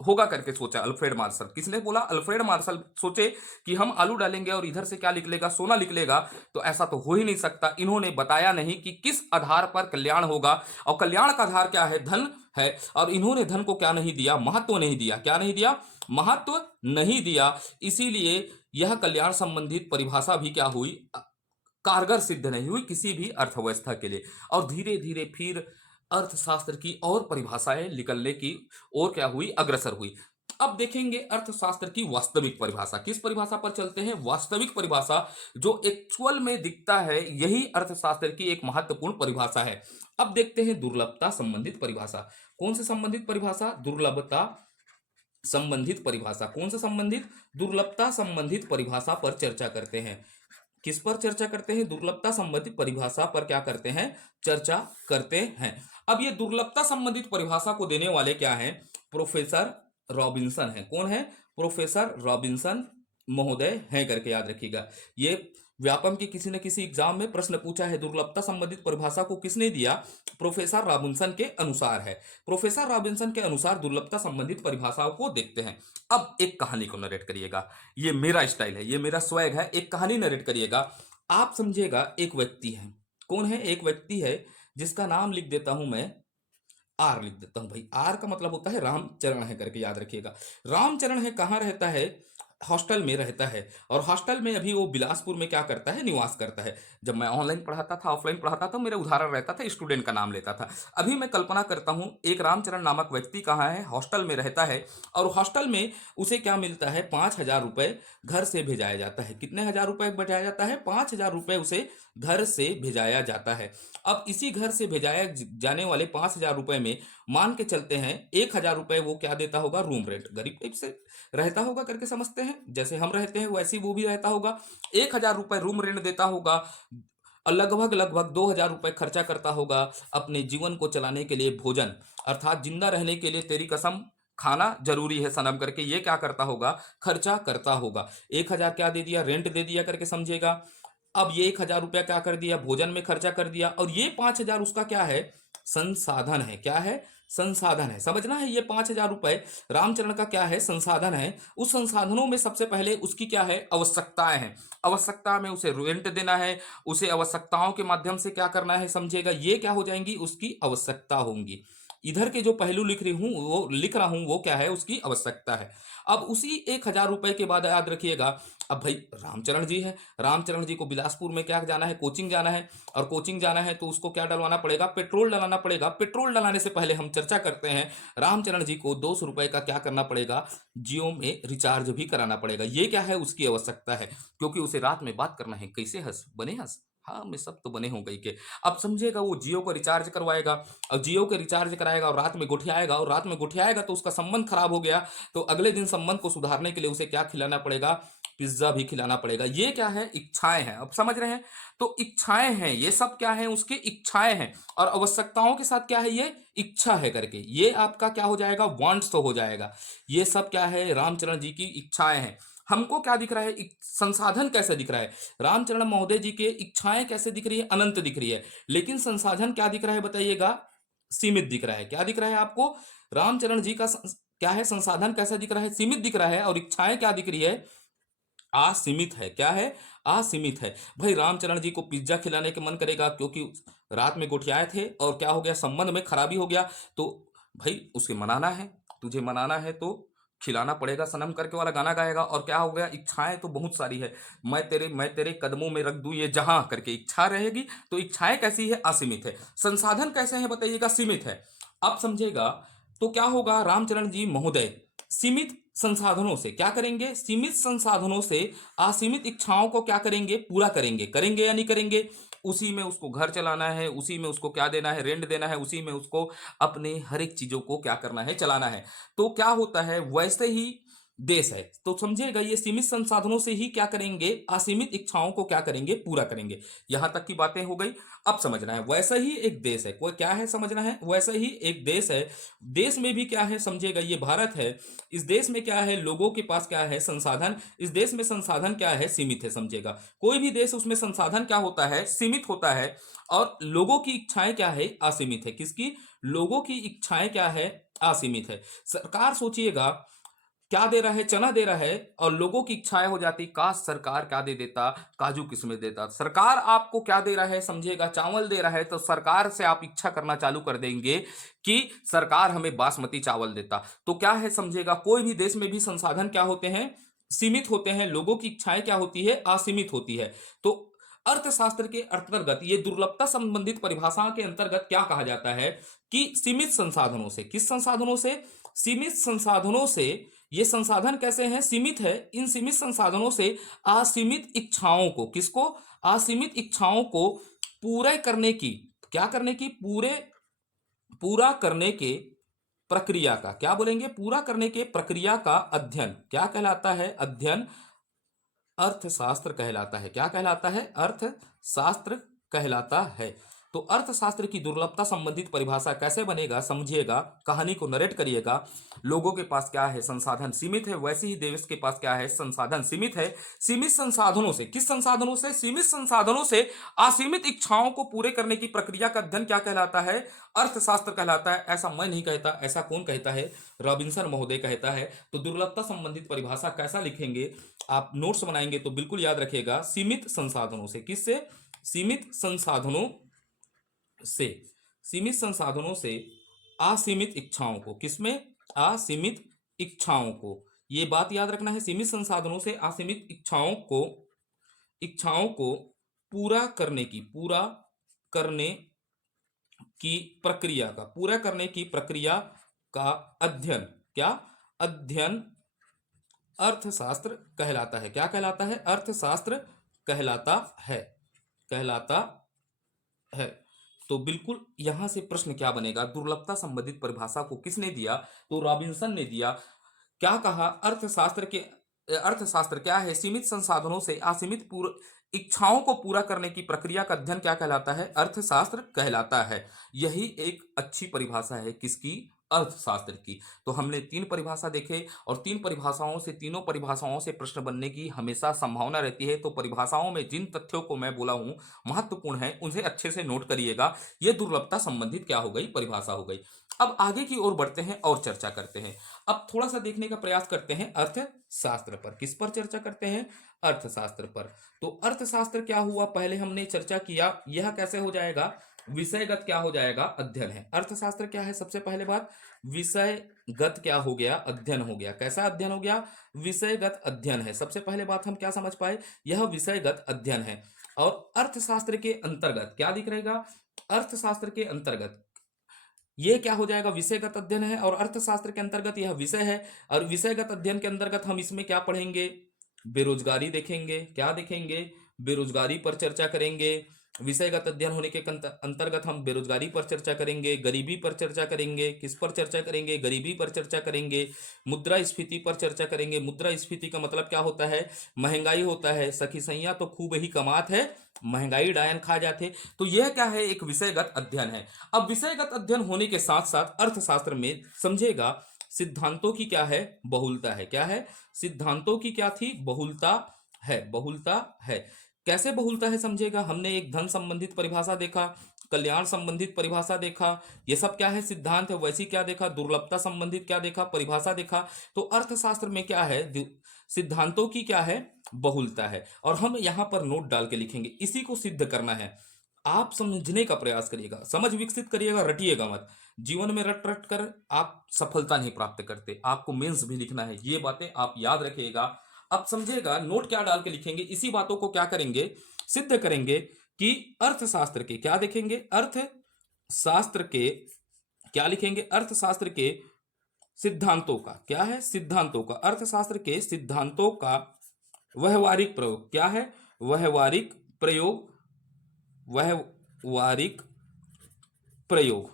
होगा करके सोचा अल्फ्रेड मार्शल। किसने बोला? अल्फ्रेड मार्शल सोचे कि हम आलू डालेंगे और इधर से क्या निकलेगा? सोना निकलेगा। तो ऐसा तो हो ही नहीं सकता। इन्होंने बताया नहीं कि किस आधार पर कल्याण होगा, और कल्याण का आधार क्या है? धन है। और इन्होंने धन को क्या नहीं दिया? महत्व नहीं दिया। क्या नहीं दिया? महत्व नहीं दिया। इसीलिए यह कल्याण संबंधित परिभाषा भी क्या हुई? कारगर सिद्ध नहीं हुई किसी भी अर्थव्यवस्था के लिए। और धीरे धीरे फिर अर्थशास्त्र की और परिभाषाएं निकलने की ओर क्या हुई? अग्रसर हुई। अब देखेंगे अर्थशास्त्र की वास्तविक परिभाषा। किस परिभाषा पर चलते हैं? वास्तविक परिभाषा, जो एक्चुअल में दिखता है, यही अर्थशास्त्र की एक महत्वपूर्ण परिभाषा है। अब देखते हैं दुर्लभता संबंधित परिभाषा। कौन से संबंधित परिभाषा? दुर्लभता संबंधित परिभाषा। कौन से संबंधित? दुर्लभता संबंधित परिभाषा पर चर्चा करते हैं। किस पर चर्चा करते हैं? दुर्लभता संबंधित परिभाषा पर क्या करते हैं? चर्चा करते हैं। अब ये दुर्लभता संबंधित परिभाषा को देने वाले क्या हैं? प्रोफेसर रॉबिन्सन है। कौन है? प्रोफेसर रॉबिन्सन महोदय हैं करके याद रखिएगा। ये व्यापम के किसी न किसी एग्जाम में प्रश्न पूछा है, दुर्लभता संबंधित परिभाषा को किसने दिया? प्रोफेसर रॉबिन्सन के अनुसार है। प्रोफेसर रॉबिन्सन के अनुसार दुर्लभता संबंधित परिभाषाओं को देखते हैं। अब एक कहानी को नरेट करिएगा। ये मेरा स्टाइल है, ये मेरा स्वैग है। एक कहानी नरेट करिएगा। आप समझिएगा, एक व्यक्ति है। कौन है? एक व्यक्ति है जिसका नाम लिख देता हूं मैं, आर लिख देता हूं भाई। आर का मतलब होता है रामचरण है करके याद रखिएगा। रामचरण है, कहाँ रहता है? हॉस्टल में रहता है। और हॉस्टल में अभी वो बिलासपुर में क्या करता है? निवास करता है। जब मैं ऑनलाइन पढ़ाता था, ऑफलाइन पढ़ाता था, मेरा उदाहरण रहता था, स्टूडेंट का नाम लेता था। अभी मैं कल्पना करता हूँ, एक रामचरण नामक व्यक्ति कहाँ है? हॉस्टल में रहता है। और हॉस्टल में उसे क्या मिलता है? 5,000 रुपये घर से भेजाया जाता है। कितने हजार रुपये भेजाया जाता है? 5,000 रुपये उसे घर से भेजाया जाता है। अब इसी घर से भेजाया जाने वाले 5,000 रुपये में मान के चलते हैं 1,000 रुपये वो क्या देता होगा? Room rent. गरीब टाइप से रहता होगा करके समझते हैं, जैसे हम रहते हैं वैसे ही वो भी रहता होगा। 1,000 रुपये रूम रेंट देता होगा। और लगभग लगभग 2,000 रुपये खर्चा करता होगा अपने जीवन को चलाने के लिए। भोजन, अर्थात जिंदा रहने के लिए तेरी कसम खाना जरूरी है सनम करके ये क्या करता होगा? खर्चा करता होगा। 1,000 क्या दे दिया? रेंट दे दिया करके समझेगा। अब ये 1,000 रुपया क्या कर दिया? भोजन में खर्चा कर दिया। और ये 5,000 उसका क्या है? संसाधन है। क्या है? संसाधन है। समझना है, ये 5,000 रुपए रामचरण का क्या है? संसाधन है। उस संसाधनों में सबसे पहले उसकी क्या है? आवश्यकताएं हैं। आवश्यकता में उसे रेंट देना है, उसे आवश्यकताओं के माध्यम से क्या करना है? समझिएगा, ये क्या हो जाएंगी? उसकी आवश्यकता होंगी। इधर के जो पहलू लिख रहा हूं वो क्या है? उसकी आवश्यकता है। अब उसी 1,000 रुपए के बाद याद रखिएगा, अब भाई रामचरण जी है, रामचरण जी को बिलासपुर में क्या जाना है? कोचिंग जाना है। और कोचिंग जाना है तो उसको क्या डलवाना पड़ेगा? पेट्रोल डलाना पड़ेगा। पेट्रोल डलाने से पहले हम चर्चा करते हैं, रामचरण जी को 200 रुपए का क्या करना पड़ेगा? जियो में रिचार्ज भी कराना पड़ेगा। ये क्या है? उसकी आवश्यकता है, क्योंकि उसे रात में बात करना है। कैसे हंस बने? हंस हाँ, मैं सब तो बने होंगे के। अब समझिएगा, वो जियो को रिचार्ज करवाएगा और जियो के रिचार्ज कराएगा और रात में गुठियाएगा, और रात में गुठियाएगा तो उसका संबंध खराब हो गया। तो अगले दिन संबंध को सुधारने के लिए उसे क्या खिलाना पड़ेगा? पिज्जा भी खिलाना पड़ेगा। ये क्या है? इच्छाएं हैं। अब समझ रहे हैं? तो इच्छाएं हैं, ये सब क्या है? उसकी इच्छाएं हैं। और आवश्यकताओं के साथ क्या है? ये इच्छा है करके, ये आपका क्या हो जाएगा? वांट्स तो हो जाएगा। ये सब क्या है? रामचरण जी की इच्छाएं हैं। हमको क्या दिख रहा है? संसाधन कैसे दिख रहा है? रामचरण महोदय जी के इच्छाएं कैसे दिख रही है? अनंत दिख रही है। लेकिन संसाधन क्या दिख रहा है बताइएगा? सीमित दिख रहा है। क्या दिख रहा है आपको? रामचरण जी का क्या है? संसाधन कैसा दिख रहा है? सीमित दिख रहा है। और इच्छाएं क्या दिख रही है? असीमित है। क्या है? असीमित है। भाई रामचरण जी को पिज्जा खिलाने के मन करेगा, क्योंकि रात में गोठियाए थे और क्या हो गया? संबंध में खराबी हो गया। तो भाई उसे मनाना है, तुझे मनाना है तो खिलाना पड़ेगा। सनम करके वाला गाना गाएगा। और क्या हो गया? इच्छाएं तो बहुत सारी है। मैं तेरे कदमों में रख दूं ये जहां करके इच्छा रहेगी। तो इच्छाएं कैसी है? असीमित है। संसाधन कैसे हैं बताइएगा? सीमित है। अब समझेगा। तो क्या होगा? रामचरण जी महोदय सीमित संसाधनों से क्या करेंगे? सीमित संसाधनों से असीमित इच्छाओं को क्या करेंगे? पूरा करेंगे। करेंगे या नहीं करेंगे? उसी में उसको घर चलाना है, उसी में उसको क्या देना है? रेंट देना है, उसी में उसको अपने हर एक चीजों को क्या करना है? चलाना है। तो क्या होता है? वैसे ही देश है। तो समझिएगा, ये सीमित संसाधनों से ही क्या करेंगे? असीमित इच्छाओं को क्या करेंगे? पूरा करेंगे। यहां तक की बातें हो गई। अब समझना है, वैसा ही एक देश है। कोई क्या है? समझना है, वैसा ही एक देश है। देश में भी क्या है? समझिएगा, ये भारत है। इस देश में क्या है? लोगों के पास क्या है? संसाधन। इस देश में संसाधन क्या है? सीमित है। समझिएगा, कोई भी देश, उसमें संसाधन क्या होता है? सीमित होता है। और लोगों की इच्छाएं क्या है? असीमित है। किसकी? लोगों की इच्छाएं क्या है? असीमित है। सरकार सोचिएगा, क्या दे रहा है? चना दे रहा है। और लोगों की इच्छाएं हो जाती, काश सरकार क्या दे देता? काजू किस्में देता। सरकार आपको क्या दे रहा है? समझिएगा, चावल दे रहा है। तो सरकार से आप इच्छा करना चालू कर देंगे कि सरकार हमें बासमती चावल देता। तो क्या है? समझिएगा, कोई भी देश में भी संसाधन क्या होते हैं? सीमित होते हैं। लोगों की इच्छाएं क्या होती है? असीमित होती है। तो अर्थशास्त्र के अंतर्गत, ये दुर्लभता संबंधित परिभाषा के अंतर्गत क्या कहा जाता है? कि सीमित संसाधनों से। किस संसाधनों से? सीमित संसाधनों से। ये संसाधन कैसे हैं? सीमित है। इन सीमित संसाधनों से असीमित इच्छाओं को, किसको? असीमित इच्छाओं को पूरे करने की, क्या करने की? पूरा करने के प्रक्रिया का, क्या बोलेंगे? पूरा करने के प्रक्रिया का अध्ययन क्या कहलाता है? अध्ययन अर्थशास्त्र कहलाता है। क्या कहलाता है? अर्थशास्त्र कहलाता है। तो अर्थशास्त्र की दुर्लभता संबंधित परिभाषा कैसे बनेगा? समझिएगा, कहानी को नरेट करिएगा। लोगों के पास क्या है? संसाधन सीमित है। वैसे ही देश के पास क्या है? संसाधन सीमित है। सीमित संसाधनों से, किस संसाधनों से? सीमित संसाधनों से असीमित इच्छाओं को पूरे करने की प्रक्रिया का अध्ययन क्या कहलाता है? अर्थशास्त्र कहलाता है। ऐसा मैं नहीं कहता, ऐसा कौन कहता है? रॉबिन्सन महोदय कहता है। तो दुर्लभता संबंधित परिभाषा कैसा लिखेंगे? आप नोट्स बनाएंगे तो बिल्कुल याद रखिएगा, सीमित संसाधनों से। किससे? सीमित संसाधनों से। सीमित संसाधनों से असीमित इच्छाओं को, किसमें? असीमित इच्छाओं को। ये बात याद रखना है, सीमित संसाधनों से असीमित इच्छाओं को पूरा करने की प्रक्रिया का, पूरा करने की प्रक्रिया का अध्ययन, क्या? अध्ययन अर्थशास्त्र कहलाता है। क्या कहलाता है? अर्थशास्त्र कहलाता है। कहलाता है। तो बिल्कुल यहां से प्रश्न क्या बनेगा? दुर्लभता संबंधित परिभाषा को किसने दिया? तो रॉबिन्सन ने दिया। क्या कहा? अर्थशास्त्र क्या है? सीमित संसाधनों से असीमित इच्छाओं को पूरा करने की प्रक्रिया का अध्ययन क्या कहलाता है? अर्थशास्त्र कहलाता है। यही एक अच्छी परिभाषा है। किसकी? अर्थशास्त्र की। तो हमने 3 परिभाषा देखे, और 3 परिभाषाओं से, तीनों परिभाषाओं से प्रश्न बनने की हमेशा संभावना रहती है। तो परिभाषाओं में जिन तथ्यों को मैं बोला हूं महत्वपूर्ण है, उन्हें अच्छे से नोट करिएगा। यह दुर्लभता संबंधित क्या हो गई? परिभाषा हो गई। अब आगे की ओर बढ़ते हैं और चर्चा करते हैं। अब थोड़ा सा देखने का प्रयास करते हैं अर्थशास्त्र पर। किस पर चर्चा करते हैं? अर्थशास्त्र पर। तो अर्थशास्त्र क्या हुआ? पहले हमने चर्चा किया, यह कैसे हो जाएगा? विषयगत क्या हो जाएगा? अध्ययन है। अर्थशास्त्र क्या है? सबसे पहले बात, विषयगत क्या हो गया? अध्ययन हो गया। कैसा अध्ययन हो गया? विषयगत अध्ययन है। सबसे पहले बात हम क्या समझ पाए? यह विषयगत अध्ययन है। और अर्थशास्त्र के अंतर्गत क्या दिख रहेगा? अर्थशास्त्र के अंतर्गत ये क्या हो जाएगा? विषयगत अध्ययन है। और अर्थशास्त्र के अंतर्गत यह विषय है। और विषयगत अध्ययन के अंतर्गत हम इसमें क्या पढ़ेंगे? बेरोजगारी देखेंगे। क्या देखेंगे? बेरोजगारी पर चर्चा करेंगे। विषयगत अध्ययन होने के अंतर्गत हम बेरोजगारी पर चर्चा करेंगे, गरीबी पर चर्चा करेंगे, किस पर चर्चा करेंगे, गरीबी पर चर्चा करेंगे, मुद्रास्फीति पर चर्चा करेंगे। मुद्रास्फीति का मतलब क्या होता है? महंगाई होता है। सखी सैया तो खूब ही कमात है, महंगाई डायन खा जाते। तो यह क्या है? एक विषयगत अध्ययन है। अब विषयगत अध्ययन होने के साथ साथ अर्थशास्त्र में समझेगा सिद्धांतों की क्या है? बहुलता है। क्या है? सिद्धांतों की क्या थी? बहुलता है। बहुलता है। कैसे बहुलता है समझेगा? हमने एक धन संबंधित परिभाषा देखा, कल्याण संबंधित परिभाषा देखा, ये सब क्या है? सिद्धांत है। वैसी क्या देखा? दुर्लभता संबंधित क्या देखा? परिभाषा देखा। तो अर्थशास्त्र में क्या है? सिद्धांतों की क्या है? बहुलता है। और हम यहां पर नोट डाल के लिखेंगे, इसी को सिद्ध करना है। आप समझने का प्रयास करिएगा, समझ विकसित करिएगा, रटिएगा मत। जीवन में रट रट कर आप सफलता नहीं प्राप्त करते। आपको मेंस भी लिखना है, ये बातें आप याद रखिएगा। अब समझेगा नोट क्या डाल के लिखेंगे, इसी बातों को क्या करेंगे? सिद्ध करेंगे कि अर्थशास्त्र के क्या देखेंगे? अर्थशास्त्र के क्या लिखेंगे? अर्थशास्त्र के सिद्धांतों का क्या है? सिद्धांतों का, अर्थशास्त्र के सिद्धांतों का व्यवहारिक प्रयोग क्या है? व्यवहारिक प्रयोग, व्यवहारिक प्रयोग,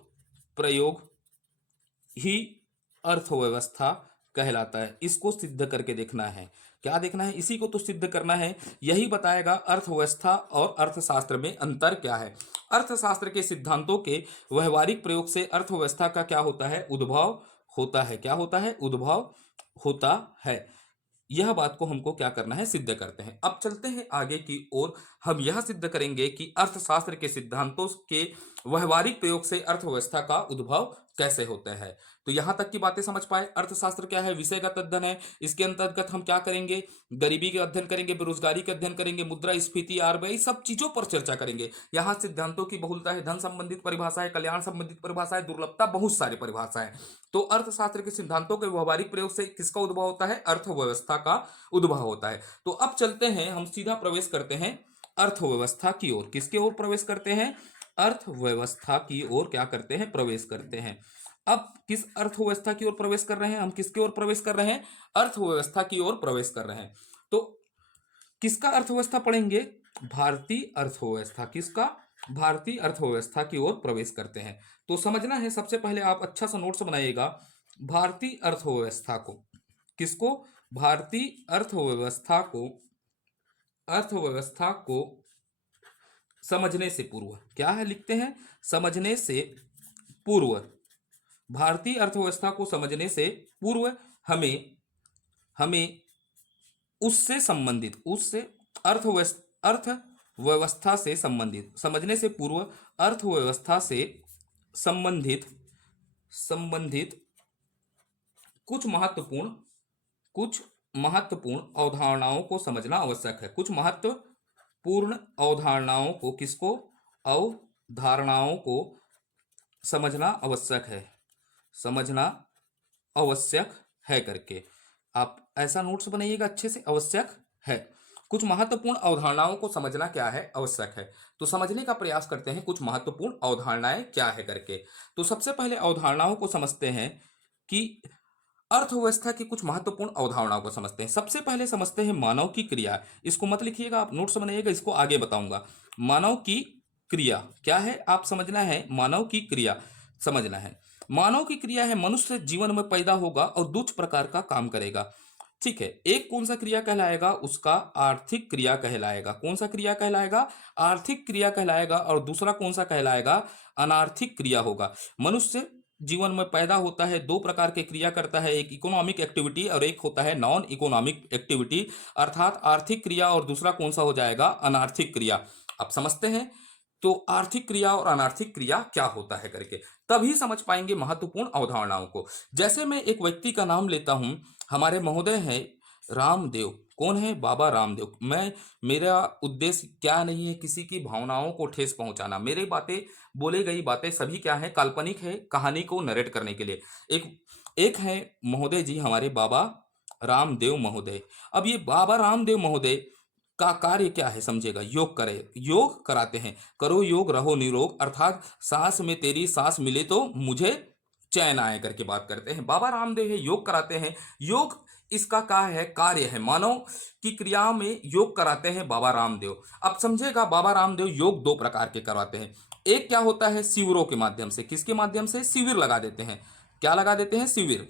प्रयोग ही अर्थव्यवस्था कहलाता है। इसको सिद्ध करके देखना है। क्या देखना है? इसी को तो सिद्ध करना है। यही बताएगा अर्थव्यवस्था और अर्थशास्त्र में अंतर क्या है। अर्थशास्त्र के सिद्धांतों के व्यवहारिक प्रयोग से अर्थव्यवस्था का क्या होता है? उद्भव होता है। क्या होता है? उद्भव होता है। यह बात को हमको क्या करना है? सिद्ध करते हैं। अब चलते हैं आगे की ओर। हम यह सिद्ध करेंगे कि अर्थशास्त्र के सिद्धांतों के व्यवहारिक प्रयोग से अर्थव्यवस्था का उद्भव कैसे होता है। तो यहां तक की बातें समझ पाए। अर्थशास्त्र क्या है? विषयगत अध्ययन है। इसके अंतर्गत हम क्या करेंगे? गरीबी के अध्ययन करेंगे, बेरोजगारी के अध्ययन करेंगे, मुद्रास्फीति, आरबीआई, सब चीजों पर चर्चा करेंगे। यहाँ सिद्धांतों की बहुलता है, धन संबंधित परिभाषा है, कल्याण संबंधित परिभाषा है, दुर्लभता, बहुत सारी परिभाषा है। तो अर्थशास्त्र के सिद्धांतों के व्यवहारिक प्रयोग से किसका उद्भव होता है? अर्थव्यवस्था का उद्भव होता है। तो अब चलते हैं, हम सीधा प्रवेश करते हैं अर्थव्यवस्था की ओर। किसके ओर प्रवेश करते हैं? अर्थव्यवस्था की ओर क्या करते हैं? प्रवेश करते हैं। अब किस अर्थव्यवस्था की ओर प्रवेश कर रहे हैं? हम किसकी ओर प्रवेश कर रहे हैं? अर्थव्यवस्था की ओर प्रवेश कर रहे हैं। तो किसका अर्थव्यवस्था पढ़ेंगे? भारतीय अर्थव्यवस्था। किसका? भारतीय अर्थव्यवस्था की ओर प्रवेश करते हैं। तो समझना है, सबसे पहले आप अच्छा सा नोट्स बनाइएगा। भारतीय अर्थव्यवस्था को, किसको? भारतीय अर्थव्यवस्था को, अर्थव्यवस्था को समझने से पूर्व क्या है? लिखते हैं, समझने से पूर्व। भारतीय अर्थव्यवस्था को समझने से पूर्व हमें हमें उससे संबंधित, उससे अर्थव्यवस्था से संबंधित, समझने से पूर्व अर्थव्यवस्था से संबंधित संबंधित कुछ महत्वपूर्ण अवधारणाओं को समझना आवश्यक है। कुछ महत्वपूर्ण अवधारणाओं को, किसको? अवधारणाओं को समझना आवश्यक है, समझना आवश्यक है करके आप ऐसा नोट्स बनाइएगा अच्छे से। आवश्यक है, कुछ महत्वपूर्ण अवधारणाओं को समझना क्या है? आवश्यक है। तो समझने का प्रयास करते हैं कुछ महत्वपूर्ण अवधारणाएं क्या है करके। तो सबसे पहले अवधारणाओं को समझते हैं कि अर्थव्यवस्था की कुछ महत्वपूर्ण अवधारणाओं को समझते हैं। सबसे पहले समझते हैं मानव की क्रिया। इसको मत लिखिएगा, आप नोट्स बनाइएगा, इसको आगे बताऊंगा। मानव की क्रिया क्या है? आप समझना है, मानव की क्रिया समझना है। मानव की क्रिया है, मनुष्य जीवन में पैदा होगा और कुछ प्रकार का काम करेगा। ठीक है, एक कौन सा क्रिया कहलाएगा? उसका आर्थिक क्रिया कहलाएगा। कौन सा क्रिया कहलाएगा? आर्थिक क्रिया कहलाएगा। और दूसरा कौन सा कहलाएगा? अनार्थिक क्रिया होगा। मनुष्य जीवन में पैदा होता है, दो प्रकार के क्रिया करता है, एक इकोनॉमिक एक्टिविटी और एक होता है नॉन इकोनॉमिक एक्टिविटी, अर्थात आर्थिक क्रिया, और दूसरा कौन सा हो जाएगा? अनार्थिक क्रिया। आप समझते हैं? तो आर्थिक क्रिया और अनार्थिक क्रिया क्या होता है करके तभी समझ पाएंगे महत्वपूर्ण अवधारणाओं को। जैसे मैं एक व्यक्ति का नाम लेता हूं, हमारे महोदय हैं रामदेव। कौन है? बाबा रामदेव। मेरा उद्देश्य क्या नहीं है किसी की भावनाओं को ठेस पहुंचाना। मेरी बातें, बोले गई बातें सभी क्या है? काल्पनिक है, कहानी को नरेट करने के लिए। एक एक है महोदय जी, हमारे बाबा रामदेव महोदय। अब ये बाबा रामदेव महोदय का कार्य क्या है समझेगा? योग करे, योग कराते हैं। करो योग रहो निरोग, अर्थात सांस में तेरी सांस मिले तो मुझे चैन आए करके बात करते हैं। बाबा रामदेव है, योग कराते हैं। योग इसका क्या है, कार्य है। मानव की क्रिया में योग कराते हैं बाबा रामदेव। अब समझेगा, बाबा रामदेव योग दो प्रकार के करवाते हैं। एक क्या होता है, शिविरों के माध्यम से। किसके माध्यम से? शिविर लगा देते हैं। क्या लगा देते हैं? शिविर।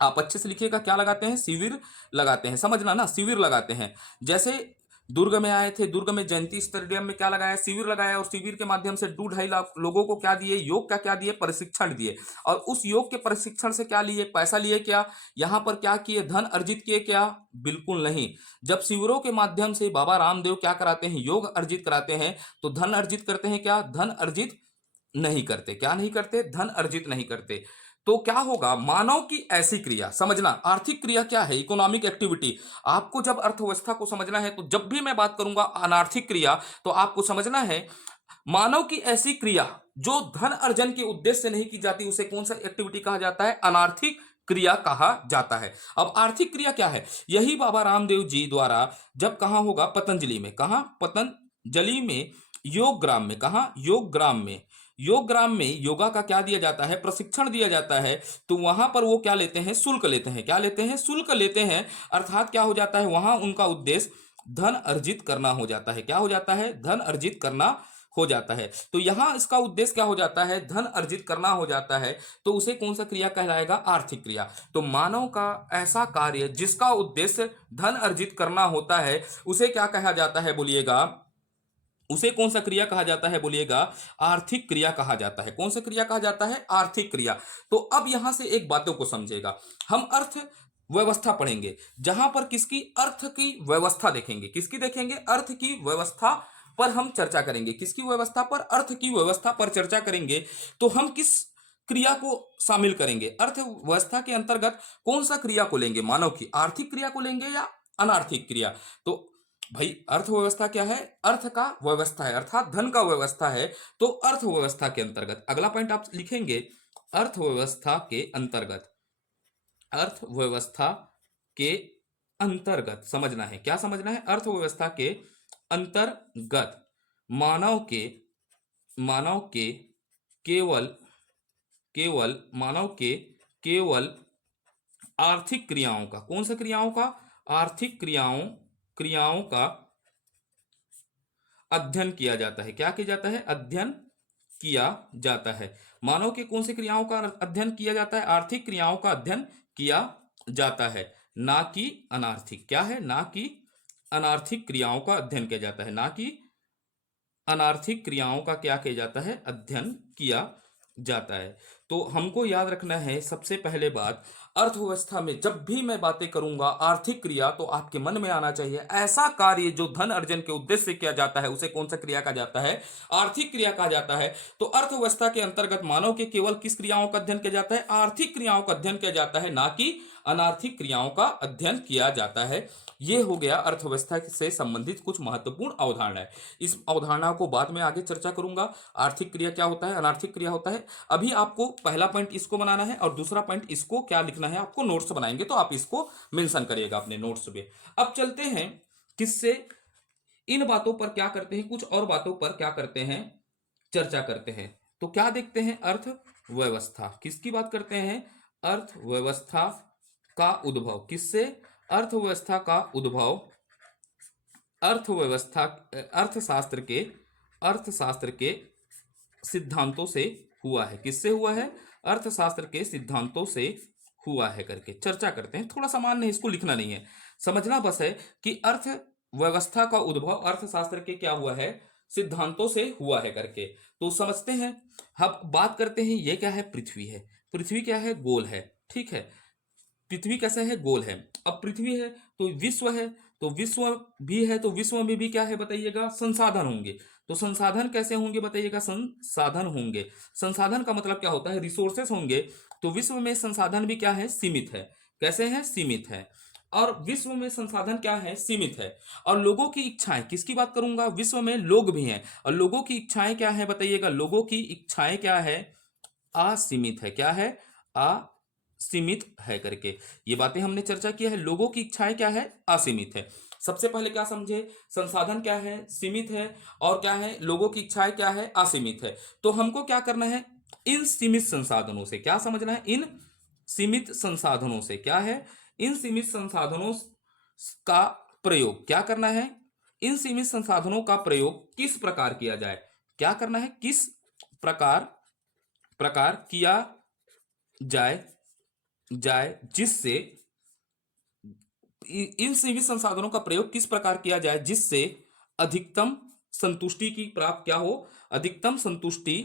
आप अच्छे से लिखिएगा, क्या लगाते हैं? शिविर लगाते हैं, समझना ना, शिविर लगाते हैं। जैसे दुर्ग में आए थे, दुर्ग में जयंती स्टेडियम में क्या लगाया? शिविर लगाया, और शिविर के माध्यम से 2-2.5 लाख लोगों को क्या दिए? योग का क्या दिए? प्रशिक्षण दिए। और उस योग के प्रशिक्षण से क्या लिए? पैसा लिए क्या? यहां पर क्या किए? धन अर्जित किए क्या? बिल्कुल नहीं। जब शिविरों के माध्यम से बाबा रामदेव क्या कराते हैं? योग अर्जित कराते हैं, तो धन अर्जित करते हैं क्या? धन अर्जित नहीं करते। क्या नहीं करते? धन अर्जित नहीं करते। तो क्या होगा? मानव की ऐसी क्रिया, समझना, आर्थिक क्रिया क्या है? Economic activity. आपको जब अर्थव्यवस्था को समझना है, तो जब भी मैं बात करूंगा अनार्थिक क्रिया, तो आपको समझना है मानव की ऐसी क्रिया जो धन अर्जन के उद्देश्य से नहीं की जाती, उसे कौन सा एक्टिविटी कहा जाता है? अनार्थिक क्रिया कहा जाता है। अब आर्थिक क्रिया क्या है? यही बाबा रामदेव जी द्वारा जब कहां होगा? पतंजलि में। कहां? पतंजलि में, योग ग्राम में। कहां? योग ग्राम में। योग ग्राम में योगा का क्या दिया जाता है? प्रशिक्षण दिया जाता है। तो वहां पर वो क्या लेते हैं? शुल्क लेते हैं। क्या लेते हैं? शुल्क लेते हैं। अर्थात क्या हो जाता है? वहां उनका उद्देश्य धन अर्जित करना हो जाता है। क्या हो जाता है? धन अर्जित करना हो जाता है। तो यहां इसका उद्देश्य क्या हो जाता है? धन अर्जित करना हो जाता है। तो उसे कौन सा क्रिया कहलाएगा? आर्थिक क्रिया। तो मानव का ऐसा कार्य जिसका उद्देश्य धन अर्जित करना होता है, उसे क्या कहा जाता है? बोलिएगा, उसे कौन सा क्रिया कहा जाता है? बोलिएगा, आर्थिक क्रिया कहा जाता है। कौन सा क्रिया कहा जाता है? आर्थिक क्रिया। तो अब यहां से एक बातों को समझेगा, हम अर्थ व्यवस्था पढ़ेंगे, जहां पर किसकी? अर्थ की व्यवस्था देखेंगे। किसकी देखेंगे? अर्थ की व्यवस्था पर हम चर्चा करेंगे। किसकी व्यवस्था पर? अर्थ की व्यवस्था पर चर्चा करेंगे। तो हम किस क्रिया को शामिल करेंगे? अर्थव्यवस्था के अंतर्गत कौन सा क्रिया को लेंगे? मानव की आर्थिक क्रिया को लेंगे या अनार्थिक क्रिया? तो भाई, अर्थव्यवस्था क्या है? अर्थ का व्यवस्था है, अर्थात धन का व्यवस्था है। तो अर्थव्यवस्था के अंतर्गत अगला पॉइंट आप लिखेंगे, अर्थव्यवस्था के अंतर्गत। अर्थव्यवस्था के अंतर्गत समझना है। क्या समझना है? अर्थव्यवस्था के अंतर्गत मानव के केवल केवल मानव के केवल आर्थिक क्रियाओं का, कौन सा क्रियाओं का? आर्थिक क्रियाओं का अध्ययन किया जाता है। क्या किया जाता है? अध्ययन किया जाता है। मानव के कौन सी क्रियाओं का अध्ययन किया जाता है? आर्थिक क्रियाओं का अध्ययन किया जाता है, ना कि अनार्थिक। क्या है? ना कि अनार्थिक क्रियाओं का अध्ययन किया जाता है, ना कि अनार्थिक क्रियाओं का क्या किया जाता है? अध्ययन किया जाता है। तो हमको याद रखना है, सबसे पहले बात, अर्थव्यवस्था में जब भी मैं बातें करूंगा आर्थिक क्रिया, तो आपके मन में आना चाहिए ऐसा कार्य जो धन अर्जन के उद्देश्य से किया जाता है, उसे कौन सा क्रिया कहा जाता है? आर्थिक क्रिया कहा जाता है। तो अर्थव्यवस्था के अंतर्गत मानव के केवल किस क्रियाओं का अध्ययन किया जाता है? आर्थिक क्रियाओं का अध्ययन किया जाता है, ना कि अनार्थिक क्रियाओं का अध्ययन किया जाता है। यह हो गया अर्थव्यवस्था से संबंधित कुछ महत्वपूर्ण अवधारणाएं। इस अवधारणा को बाद में आगे चर्चा करूंगा। आर्थिक क्रिया क्या होता है, अनार्थिक क्रिया होता है। अभी आपको पहला पॉइंट इसको बनाना है, और दूसरा पॉइंट इसको क्या लिखना है, आपको नोट्स बनाएंगे तो आप इसको मेंशन करिएगा अपने नोट्स में। अब चलते हैं किससे, इन बातों पर क्या करते हैं, कुछ और बातों पर क्या करते हैं, चर्चा करते हैं। तो क्या देखते हैं? अर्थव्यवस्था। किसकी बात करते हैं? अर्थव्यवस्था का उद्भव। किससे? अर्थव्यवस्था का उद्भव अर्थव्यवस्था अर्थशास्त्र के सिद्धांतों से हुआ है। किससे हुआ है? अर्थशास्त्र के सिद्धांतों से हुआ है करके चर्चा करते हैं। थोड़ा सामान्य है, इसको लिखना नहीं है, समझना बस है कि अर्थव्यवस्था का उद्भव अर्थशास्त्र के क्या हुआ है? सिद्धांतों से हुआ है करके। तो समझते हैं। अब बात करते हैं, ये क्या है? पृथ्वी है। पृथ्वी क्या है? गोल है। ठीक है, पृथ्वी कैसे है? गोल है। अब पृथ्वी है तो विश्व है, तो विश्व भी है, तो विश्व में भी क्या है बताइएगा? संसाधन होंगे। तो संसाधन कैसे होंगे बताइएगा? संसाधन होंगे। संसाधन का मतलब क्या होता है? रिसोर्सेस होंगे। तो विश्व में संसाधन भी क्या है? सीमित है। कैसे है? सीमित है। और विश्व में संसाधन क्या है? सीमित है। और लोगों की इच्छाएं, किसकी बात करूंगा? विश्व में लोग भी हैं, और लोगों की इच्छाएं क्या है बताइएगा? लोगों की इच्छाएं क्या है? असीमित है। क्या है? असीमित है करके ये बातें हमने चर्चा किया है। लोगों की इच्छाएं क्या है? असीमित है। सबसे पहले क्या समझे? संसाधन क्या है? सीमित है। और क्या है? लोगों की इच्छाएं क्या है? असीमित है। तो हमको क्या करना है? इन सीमित संसाधनों से क्या समझना है? इन सीमित संसाधनों से क्या है? इन सीमित संसाधनों का प्रयोग क्या करना है, इन सीमित संसाधनों का प्रयोग किस प्रकार किया जाए, क्या करना है, किस प्रकार प्रकार किया जाए जाए जिससे इन सीमित संसाधनों का प्रयोग किस प्रकार किया जाए जिससे अधिकतम संतुष्टि की प्राप्त क्या हो, अधिकतम संतुष्टि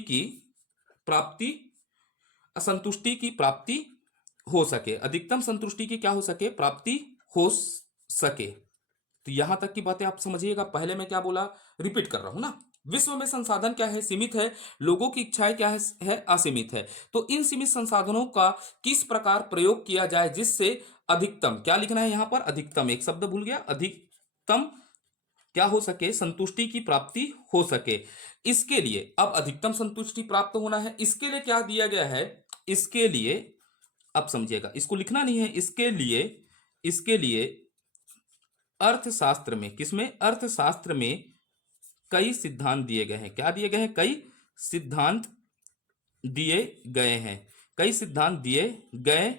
की प्राप्ति असंतुष्टि की प्राप्ति हो सके, अधिकतम संतुष्टि की क्या हो सके, प्राप्ति हो सके। तो यहां तक की बातें आप समझिएगा। पहले मैं क्या बोला, रिपीट कर रहा हूं ना। विश्व में संसाधन क्या है, सीमित है, लोगों की इच्छाएं क्या है असीमित है। तो इन सीमित संसाधनों का किस प्रकार प्रयोग किया जाए जिससे अधिकतम, क्या लिखना है यहां पर, अधिकतम, एक शब्द भूल गया, अधिकतम क्या हो सके, संतुष्टि की प्राप्ति हो सके। इसके लिए अब अधिकतम संतुष्टि प्राप्त होना है, इसके लिए क्या दिया गया है, इसके लिए अब समझिएगा, इसको लिखना नहीं है, इसके लिए अर्थशास्त्र में, किसमें, अर्थशास्त्र में कई सिद्धांत दिए गए हैं। क्या दिए गए हैं, कई सिद्धांत दिए गए हैं, कई सिद्धांत दिए गए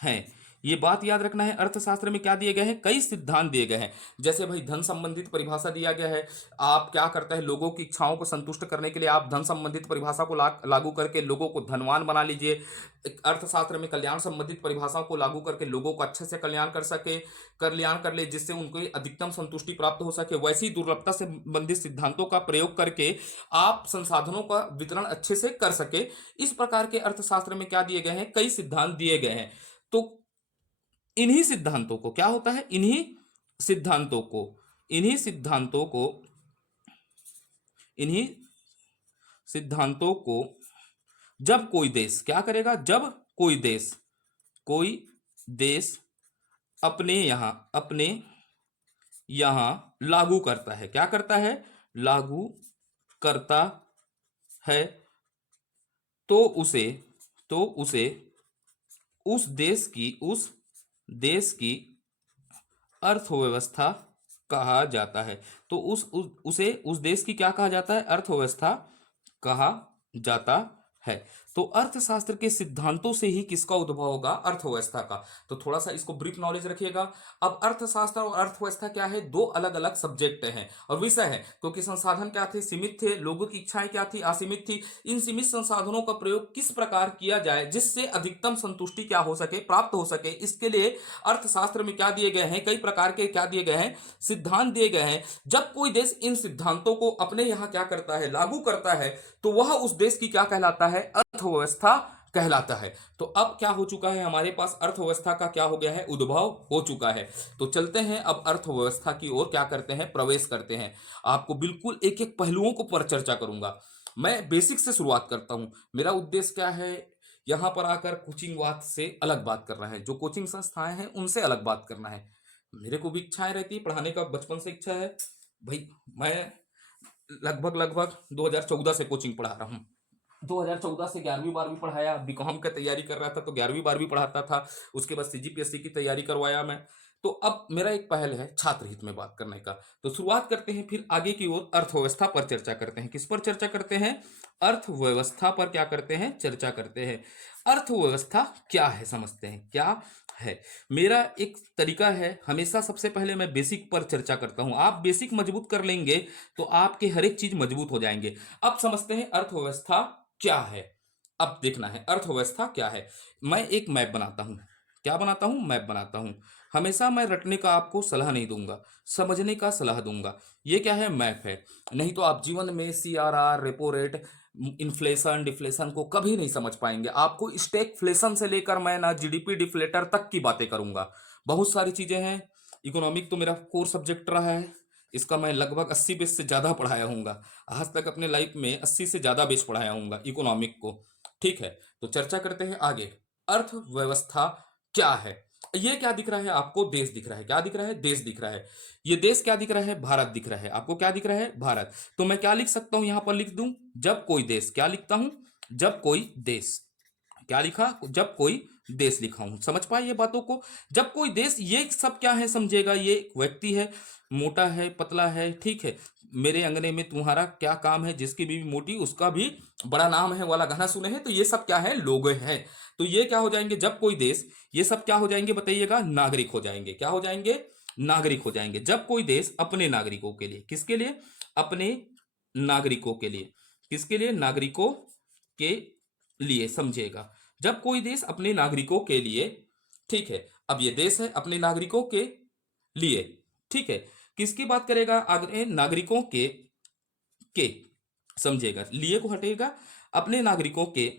हैं। ये बात याद रखना है, अर्थशास्त्र में क्या दिए गए हैं, कई सिद्धांत दिए गए हैं। जैसे भाई धन संबंधित परिभाषा दिया गया है, आप क्या करते हैं, लोगों की इच्छाओं को संतुष्ट करने के लिए आप धन संबंधित परिभाषा को लागू करके लोगों को धनवान बना लीजिए। अर्थशास्त्र में कल्याण संबंधित परिभाषाओं को लागू करके लोगों को अच्छे से कल्याण कर ले जिससे उनको अधिकतम संतुष्टि प्राप्त हो सके। वैसी दुर्लभता से संबंधित सिद्धांतों का प्रयोग करके आप संसाधनों का वितरण अच्छे से कर सके। इस प्रकार के अर्थशास्त्र में क्या दिए गए हैं, कई सिद्धांत दिए गए हैं। तो इन्हीं सिद्धांतों को क्या होता है, इन्हीं सिद्धांतों को जब कोई देश क्या करेगा, जब कोई देश अपने यहां लागू करता है, क्या करता है, लागू करता है, तो उसे उस देश की अर्थव्यवस्था कहा जाता है। तो उसे उस देश की क्या कहा जाता है, अर्थव्यवस्था कहा जाता है। तो अर्थशास्त्र के सिद्धांतों से ही किसका उद्भव होगा, अर्थव्यवस्था का। तो थोड़ा सा इसको ब्रीफ नॉलेज रखिएगा। अब अर्थशास्त्र और अर्थव्यवस्था क्या है, दो अलग अलग सब्जेक्ट हैं और विषय है, क्योंकि संसाधन क्या थे, सीमित थे, लोगों की इच्छाएं क्या थी, असीमित थी। इन सीमित संसाधनों का प्रयोग किस प्रकार किया जाए जिससे अधिकतम संतुष्टि क्या हो सके, प्राप्त हो सके। इसके लिए अर्थशास्त्र में क्या दिए गए हैं, कई प्रकार के क्या दिए गए हैं, सिद्धांत दिए गए हैं। जब कोई देश इन सिद्धांतों को अपने यहां क्या करता है, लागू करता है, तो वह उस देश की क्या कहलाता है, अर्थव्यवस्था कहलाता है। तो अब क्या हो चुका है, हमारे पास अर्थव्यवस्था का क्या हो गया है, उद्भव हो चुका है। तो चलते हैं अब अर्थव्यवस्था की ओर, क्या करते हैं, प्रवेश करते हैं। आपको बिल्कुल एक एक पहलुओं को पर चर्चा करूंगा। मैं बेसिक से शुरुआत करता हूं। मेरा उद्देश्य क्या है, यहां पर आकर कोचिंग बात से अलग बात करना है, जो कोचिंग संस्थाएं हैं उनसे अलग बात करना है। मेरे को भी इच्छाएं रहती है पढ़ाने का, बचपन से इच्छा है भाई। मैं लगभग 2014 से कोचिंग पढ़ा रहा हूँ। 2014 से 11वीं 12वीं पढ़ाया, बीकॉम का तैयारी कर रहा था तो 11वीं 12वीं पढ़ाता था। उसके बाद सीजीपीएससी की तैयारी करवाया मैं। तो अब मेरा एक पहल है छात्र हित में बात करने का। तो शुरुआत करते हैं, फिर आगे की ओर अर्थव्यवस्था पर चर्चा करते हैं। किस पर चर्चा करते हैं, अर्थव्यवस्था पर क्या करते हैं, चर्चा करते हैं। अर्थव्यवस्था क्या है, समझते हैं क्या है। मेरा एक तरीका है, हमेशा सबसे पहले मैं बेसिक पर चर्चा करता हूं। आप बेसिक मजबूत कर लेंगे तो आपके हर एक चीज मजबूत हो जाएंगे। अब समझते हैं अर्थव्यवस्था क्या है। अब देखना है अर्थव्यवस्था क्या है। मैं एक मैप बनाता हूं, क्या बनाता हूं, मैप बनाता हूं। हमेशा मैं रटने का आपको सलाह नहीं दूंगा, समझने का सलाह दूंगा। ये क्या है, मैप है। नहीं तो आप जीवन में CRR, repo rate, inflation, deflation को कभी नहीं समझ पाएंगे। आपको स्टैगफ्लेशन से लेकर मैं ना जीडीपी डिफ्लेटर तक की बातें करूंगा। बहुत सारी चीजें हैं। इकोनॉमिक तो मेरा कोर सब्जेक्ट रहा है, इसका मैं लगभग 80 बेस से ज़्यादा पढ़ाया हूँगा। आज तक अपने लाइफ में 80 से ज़्यादा बेस पढ़ाया हूँगा इकोनॉमिक को। ठीक है, तो चर्चा करते हैं आगे। अर्थव्यवस्था क्या है। ये क्या दिख रहा है आपको, देश दिख रहा है। क्या दिख रहा है, देश दिख रहा है। ये देश क्या दिख रहा है, भारत दिख रहा है। आपको क्या दिख रहा है, भारत। तो मैं क्या लिख सकता हूं, यहां पर लिख दूं, जब कोई देश, क्या लिखता हूं, जब कोई देश, क्या लिखा, जब कोई देश लिखा हूं। समझ पाए ये बातों को? जब कोई देश, ये सब क्या है समझेगा, ये एक व्यक्ति है, मोटा है, पतला है, ठीक है, मेरे अंगने में तुम्हारा क्या काम है, जिसकी बीवी मोटी उसका भी बड़ा नाम है वाला गाना सुने हैं, तो ये सब क्या है, लोग हैं। तो ये क्या हो जाएंगे जब कोई देश, ये सब क्या हो जाएंगे बताइएगा, नागरिक हो जाएंगे। क्या हो जाएंगे, नागरिक हो जाएंगे जब कोई देश अपने नागरिकों के लिए, किसके लिए, अपने नागरिकों के लिए, किसके लिए, नागरिकों के लिए, समझेगा, जब कोई देश अपने नागरिकों के लिए, ठीक है, अब ये देश है अपने नागरिकों के लिए, ठीक है, किसकी बात करेगा, आगे नागरिकों के समझेगा, लिए को हटेगा, अपने नागरिकों के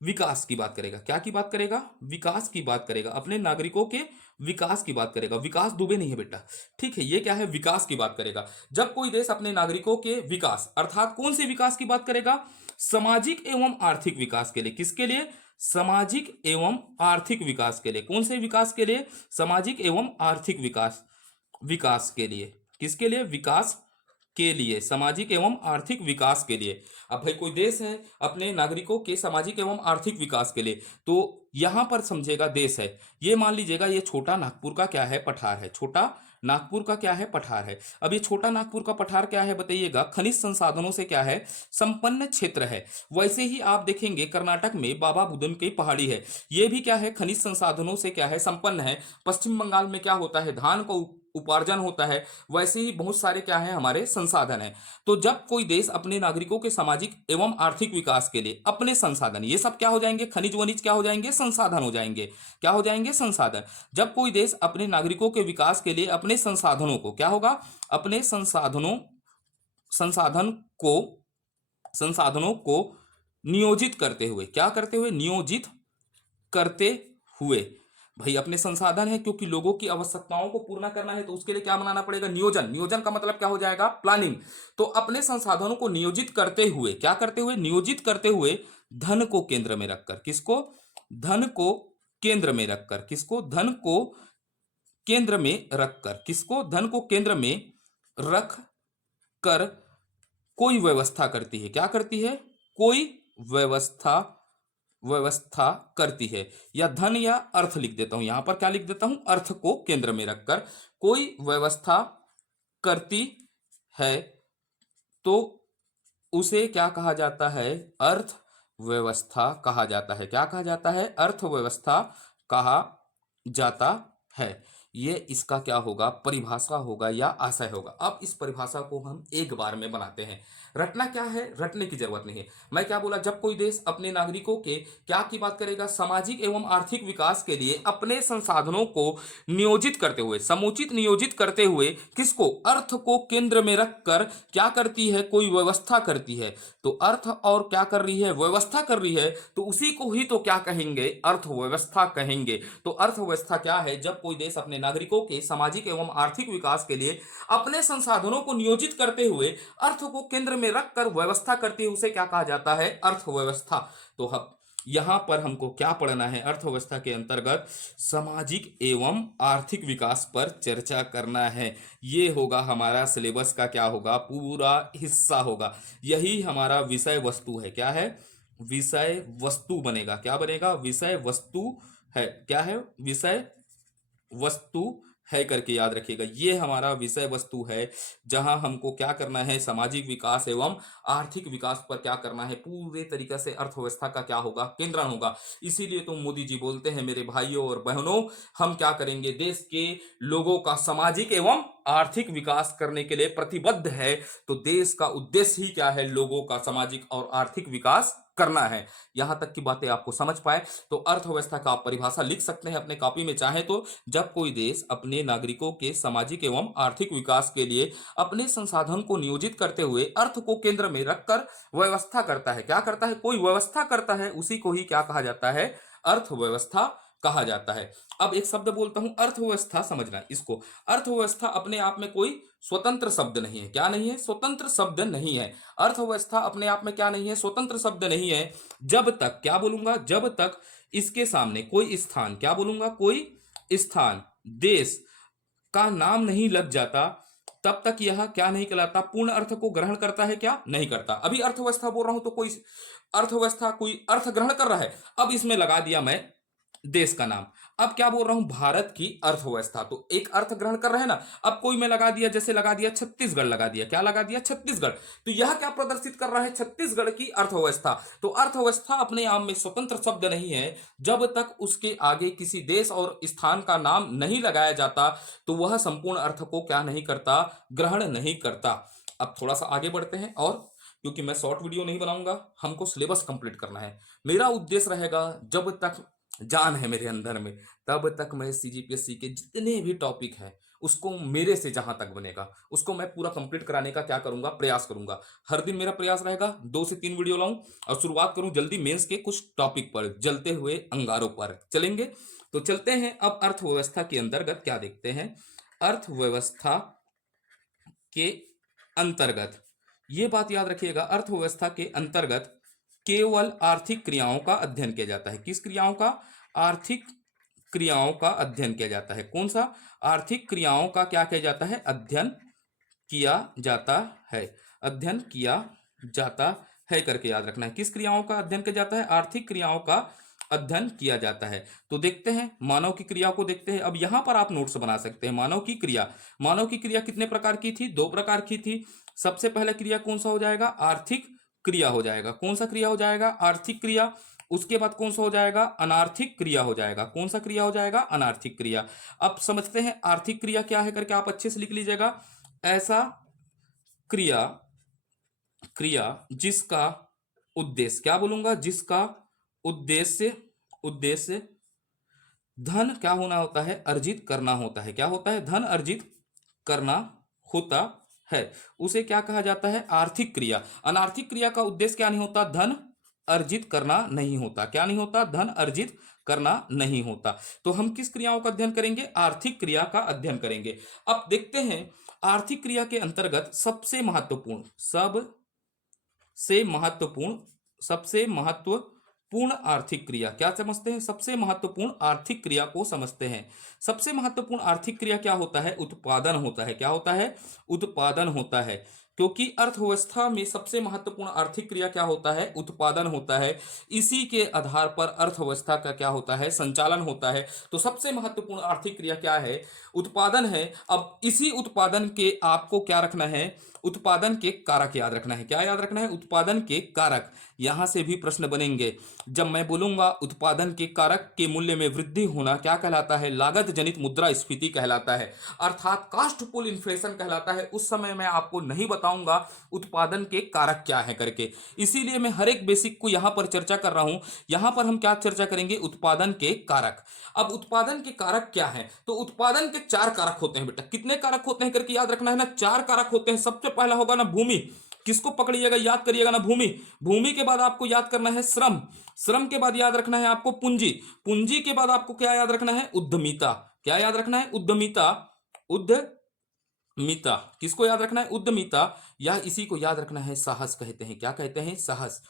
विकास की बात करेगा, क्या की बात करेगा, विकास की बात करेगा, अपने नागरिकों के विकास की बात करेगा, विकास दुबे नहीं है बेटा, ठीक है, ये क्या है, विकास की बात करेगा। जब कोई देश अपने नागरिकों के विकास, अर्थात कौन से विकास की बात करेगा, सामाजिक एवं आर्थिक विकास के लिए, किसके लिए, सामाजिक एवं आर्थिक विकास के लिए, कौन से विकास के लिए, सामाजिक एवं आर्थिक विकास, विकास के लिए, किसके लिए, विकास के लिए, सामाजिक एवं आर्थिक विकास के लिए। अब भाई कोई देश है अपने नागरिकों के सामाजिक एवं आर्थिक विकास के लिए, तो यहां पर समझेगा देश है, ये मान लीजिएगा ये छोटा नागपुर का क्या है, पठार है, छोटा नागपुर का क्या है, पठार है। अब ये छोटा नागपुर का पठार क्या है बताइएगा, खनिज संसाधनों से क्या है, संपन्न क्षेत्र है। वैसे ही आप देखेंगे कर्नाटक में बाबा बुदन की पहाड़ी है, ये भी क्या है, खनिज संसाधनों से क्या है, संपन्न है। पश्चिम बंगाल में क्या होता है, धान का उपार्जन होता है। वैसे ही बहुत सारे क्या है, हमारे संसाधन है। तो जब कोई देश अपने नागरिकों के सामाजिक एवं आर्थिक विकास के लिए अपने संसाधन, ये सब क्या हो जाएंगे, खनिज वनिज क्या हो जाएंगे, संसाधन हो जाएंगे, क्या हो जाएंगे, संसाधन। जब कोई देश अपने नागरिकों के विकास के लिए अपने संसाधनों को, क्या होगा, अपने संसाधनों, संसाधन को, संसाधनों को नियोजित करते हुए, क्या करते हुए, नियोजित करते हुए, भाई अपने संसाधन है, क्योंकि लोगों की आवश्यकताओं को पूर्ण करना है, तो उसके लिए क्या बनाना पड़ेगा, नियोजन। नियोजन का मतलब क्या हो जाएगा, प्लानिंग। तो अपने संसाधनों को नियोजित करते हुए, क्या करते हुए, नियोजित करते हुए, धन को केंद्र में रखकर, किसको, धन को केंद्र में रखकर, किसको, धन को केंद्र में रखकर, किसको, धन को केंद्र में रख कर कोई व्यवस्था करती है, क्या करती है, कोई व्यवस्था, व्यवस्था करती है। या धन या अर्थ लिख देता हूं, यहां पर क्या लिख देता हूं, अर्थ को केंद्र में रखकर कोई व्यवस्था करती है, तो उसे क्या कहा जाता है, अर्थव्यवस्था कहा जाता है। क्या कहा जाता है, अर्थव्यवस्था कहा जाता है। ये इसका क्या होगा, परिभाषा होगा या आशय होगा। अब इस परिभाषा को हम एक बार में बनाते हैं। रटना क्या है, रटने की जरूरत नहीं है। मैं क्या बोला, जब कोई देश अपने नागरिकों के क्या की बात करेगा, सामाजिक एवं आर्थिक विकास के लिए अपने संसाधनों को नियोजित करते हुए, समुचित नियोजित करते हुए, किसको, अर्थ को केंद्र में रखकर क्या करती है, कोई व्यवस्था करती है। तो अर्थ और क्या कर रही है, व्यवस्था कर रही है, तो उसी को ही तो क्या कहेंगे, अर्थव्यवस्था कहेंगे। तो अर्थव्यवस्था क्या है, जब कोई देश अपने नागरिकों के सामाजिक एवं आर्थिक विकास के लिए अपने संसाधनों को नियोजित करते हुए अर्थ को केंद्र में रखकर व्यवस्था करती है, उसे क्या कहा जाता है, अर्थव्यवस्था। तो हम यहां पर हमको क्या पढ़ना है, अर्थव्यवस्था के अंतर्गत सामाजिक एवं आर्थिक विकास पर चर्चा करना है। ये होगा हमारा सिलेबस का क्या होगा, पूरा हिस्सा होगा। यही हमारा विषय वस्तु है। क्या है, विषय वस्तु बनेगा। क्या बनेगा, विषय वस्तु है। क्या है, विषय वस्तु है करके याद रखिएगा। ये हमारा विषय वस्तु है, जहां हमको क्या करना है, सामाजिक विकास एवं आर्थिक विकास पर क्या करना है, पूरे तरीके से अर्थव्यवस्था का क्या होगा, केंद्रण होगा। इसीलिए तो मोदी जी बोलते हैं, मेरे भाइयों और बहनों, हम क्या करेंगे, देश के लोगों का सामाजिक एवं आर्थिक विकास करने के लिए प्रतिबद्ध है। तो देश का उद्देश्य ही क्या है, लोगों का सामाजिक और आर्थिक विकास करना है। यहां तक की बातें आपको समझ पाए तो अर्थव्यवस्था का आप परिभाषा लिख सकते हैं अपने कॉपी में चाहे तो। जब कोई देश अपने नागरिकों के सामाजिक एवं आर्थिक विकास के लिए अपने संसाधन को नियोजित करते हुए अर्थ को केंद्र में रखकर व्यवस्था करता है, क्या करता है, कोई व्यवस्था करता है, उसी को ही क्या कहा जाता है, अर्थव्यवस्था कहा जाता है। अब एक शब्द बोलता हूं, अर्थव्यवस्था, समझना इसको। अर्थव्यवस्था अपने आप में कोई स्वतंत्र शब्द नहीं है। क्या नहीं है, स्वतंत्र शब्द नहीं है। अर्थव्यवस्था अपने आप में क्या नहीं है, स्वतंत्र शब्द नहीं है। जब तक, क्या बोलूंगा, जब तक इसके सामने कोई स्थान, क्या बोलूंगा, कोई स्थान, देश का नाम नहीं लग जाता, तब तक यह क्या नहीं कहलाता, पूर्ण अर्थ को ग्रहण करता है, क्या नहीं करता। अभी अर्थव्यवस्था बोल रहा हूं तो कोई अर्थव्यवस्था कोई अर्थ ग्रहण कर रहा है, अब इसमें लगा दिया मैं देश का नाम। अब क्या बोल रहा हूं, भारत की अर्थव्यवस्था। तो एक अर्थ ग्रहण कर रहे हैं ना। अब कोई मैं लगा दिया, जैसे लगा दिया छत्तीसगढ़, लगा दिया, क्या लगा दिया, छत्तीसगढ़। तो यह क्या प्रदर्शित कर रहा है, छत्तीसगढ़ की अर्थव्यवस्था। तो अर्थव्यवस्था अपने आप में स्वतंत्र शब्द नहीं है। जब तक उसके आगे किसी देश और स्थान का नाम नहीं लगाया जाता तो वह संपूर्ण अर्थ को क्या नहीं करता, ग्रहण नहीं करता। अब थोड़ा सा आगे बढ़ते हैं, और क्योंकि मैं शॉर्ट वीडियो नहीं बनाऊंगा, हमको सिलेबस कंप्लीट करना है। मेरा उद्देश्य रहेगा, जब तक जान है मेरे अंदर में, तब तक मैं सीजीपीएससी के जितने भी टॉपिक हैं उसको मेरे से जहां तक बनेगा उसको मैं पूरा कंप्लीट कराने का क्या करूंगा, प्रयास करूंगा। हर दिन मेरा प्रयास रहेगा 2 से 3 वीडियो लाऊं, और शुरुआत करूं जल्दी मेंस के कुछ टॉपिक पर, जलते हुए अंगारों पर चलेंगे। तो चलते हैं, अब अर्थव्यवस्था के अंतर्गत क्या देखते हैं। अर्थव्यवस्था के अंतर्गत, ये बात याद रखिएगा, अर्थव्यवस्था के अंतर्गत केवल आर्थिक क्रियाओं का अध्ययन किया जाता है। किस क्रियाओं का, आर्थिक क्रियाओं का अध्ययन किया जाता है। कौन सा, आर्थिक क्रियाओं का क्या किया जाता है, अध्ययन किया जाता है। अध्ययन किया जाता है करके याद रखना है। किस क्रियाओं का अध्ययन किया जाता है, आर्थिक क्रियाओं का अध्ययन किया जाता है। तो देखते हैं मानव की क्रिया को देखते हैं। अब यहां पर आप नोट्स बना सकते हैं। मानव की क्रिया, मानव की क्रिया कितने प्रकार की थी, 2 प्रकार की थी। सबसे पहला क्रिया कौन सा हो जाएगा, आर्थिक क्रिया हो जाएगा। कौन सा क्रिया हो जाएगा, आर्थिक क्रिया। उसके बाद कौन सा हो जाएगा, अनार्थिक क्रिया हो जाएगा। कौन सा क्रिया हो जाएगा, अनार्थिक क्रिया। अब समझते हैं आर्थिक क्रिया क्या है करके, आप अच्छे से लिख लीजिएगा। ऐसा क्रिया, क्रिया जिसका उद्देश्य, क्या बोलूंगा, जिसका उद्देश्य, उद्देश्य धन क्या होना होता है, अर्जित करना होता है। क्या होता है, धन अर्जित करना होता है, उसे क्या कहा जाता है, आर्थिक क्रिया। अनार्थिक क्रिया का उद्देश्य क्या नहीं होता, धन अर्जित करना नहीं होता। क्या नहीं होता, धन अर्जित करना नहीं होता। तो हम किस क्रियाओं का अध्ययन करेंगे, आर्थिक क्रिया का अध्ययन करेंगे। अब देखते हैं आर्थिक क्रिया के अंतर्गत सबसे महत्वपूर्ण, सबसे महत्वपूर्ण आर्थिक क्रिया क्या समझते हैं, सबसे महत्वपूर्ण आर्थिक क्रिया को समझते हैं। सबसे महत्वपूर्ण आर्थिक क्रिया क्या होता है, उत्पादन होता है। क्या होता है, उत्पादन होता है। क्योंकि अर्थव्यवस्था में सबसे महत्वपूर्ण आर्थिक क्रिया क्या होता है, उत्पादन होता है। इसी के आधार पर अर्थव्यवस्था का क्या होता है, संचालन होता है। तो सबसे महत्वपूर्ण आर्थिक क्रिया क्या है, उत्पादन है। अब इसी उत्पादन के आपको क्या रखना है, उत्पादन के कारक याद रखना है। क्या याद रखना है, उत्पादन के कारक। यहां से भी प्रश्न बनेंगे। जब मैं बोलूंगा उत्पादन के कारक के मूल्य में वृद्धि होना क्या कहलाता है, लागत जनित मुद्रास्फीति कहलाता है, अर्थात कास्ट पुल इन्फ्लेशन कहलाता है। उस समय मैं आपको नहीं बताऊंगा उत्पादन के कारक क्या है करके, इसीलिए मैं हर एक बेसिक को यहां पर चर्चा कर रहा हूं। यहां पर हम क्या चर्चा करेंगे, उत्पादन के कारक। अब उत्पादन के कारक क्या है, तो उत्पादन के 4 कारक होते हैं बेटा। कितने कारक होते हैं करके याद रखना है ना, 4 कारक होते हैं। सबसे पहला होगा ना भूमि, किसको पकड़िएगा, याद करिएगा ना, भूमि। भूमि के बाद आपको याद करना है श्रम, श्रम के बाद याद रखना है आपको पूंजी, पूंजी के बाद आपको क्या याद रखना है, उद्यमिता। क्या याद रखना है, उद्यमिता, उद्यमिता। किसको याद रखना है, उद्यमिता, या इसी को याद रखना है साहस कहते हैं। क्या कहते हैं, साहस।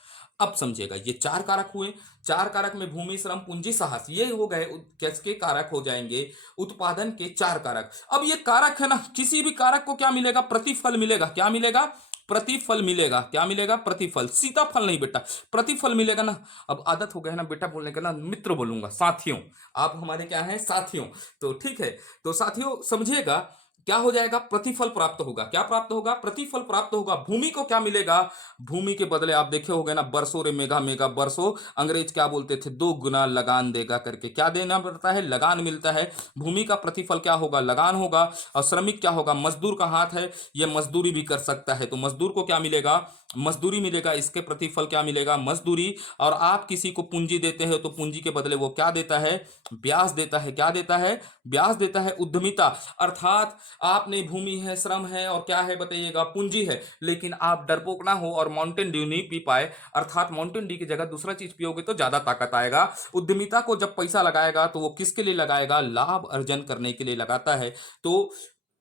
अब समझिएगा, ये 4 कारक हुए। 4 कारक में भूमि, श्रम, पूंजी, साहस, ये हो गए किसके कारक हो जाएंगे, उत्पादन के 4 कारक। अब ये कारक है ना, किसी भी कारक को क्या मिलेगा, प्रतिफल मिलेगा। क्या मिलेगा, प्रतिफल मिलेगा। क्या मिलेगा, प्रतिफल, सीताफल नहीं बेटा, प्रतिफल मिलेगा ना। अब आदत हो गया है ना बेटा बोलने का ना, मित्र बोलूंगा, साथियों, आप हमारे क्या हैं, साथियों। तो ठीक है, तो साथियों समझिएगा, क्या हो जाएगा, प्रतिफल प्राप्त होगा। क्या प्राप्त होगा, प्रतिफल प्राप्त होगा। भूमि को क्या मिलेगा, भूमि के बदले आप देखे होंगे ना, बरसों रे मेगा मेगा बरसों, अंग्रेज क्या बोलते थे, 2 गुना लगान देगा करके। क्या देना पड़ता है, लगान मिलता है। भूमि का प्रतिफल क्या होगा, लगान होगा। और श्रमिक क्या होगा, मजदूर का हाथ है, ये मजदूरी भी कर सकता है, तो मजदूर को क्या मिलेगा, मजदूरी मिलेगा। इसके प्रतिफल क्या मिलेगा, मजदूरी। और आप किसी को पूंजी देते हो तो पूंजी के बदले वो क्या देता है, ब्याज देता है। क्या देता है, ब्याज देता है। उद्यमिता, अर्थात आपने भूमि है, श्रम है, और क्या है बताइएगा, पूंजी है, लेकिन आप डरपोक ना हो और माउंटेन ड्यू नहीं पी पाए, अर्थात माउंटेन ड्यू की जगह दूसरा चीज पियोगे तो ज्यादा ताकत आएगा। उद्यमिता को जब पैसा लगाएगा तो वो किसके लिए लगाएगा, लाभ अर्जन करने के लिए लगाता है। तो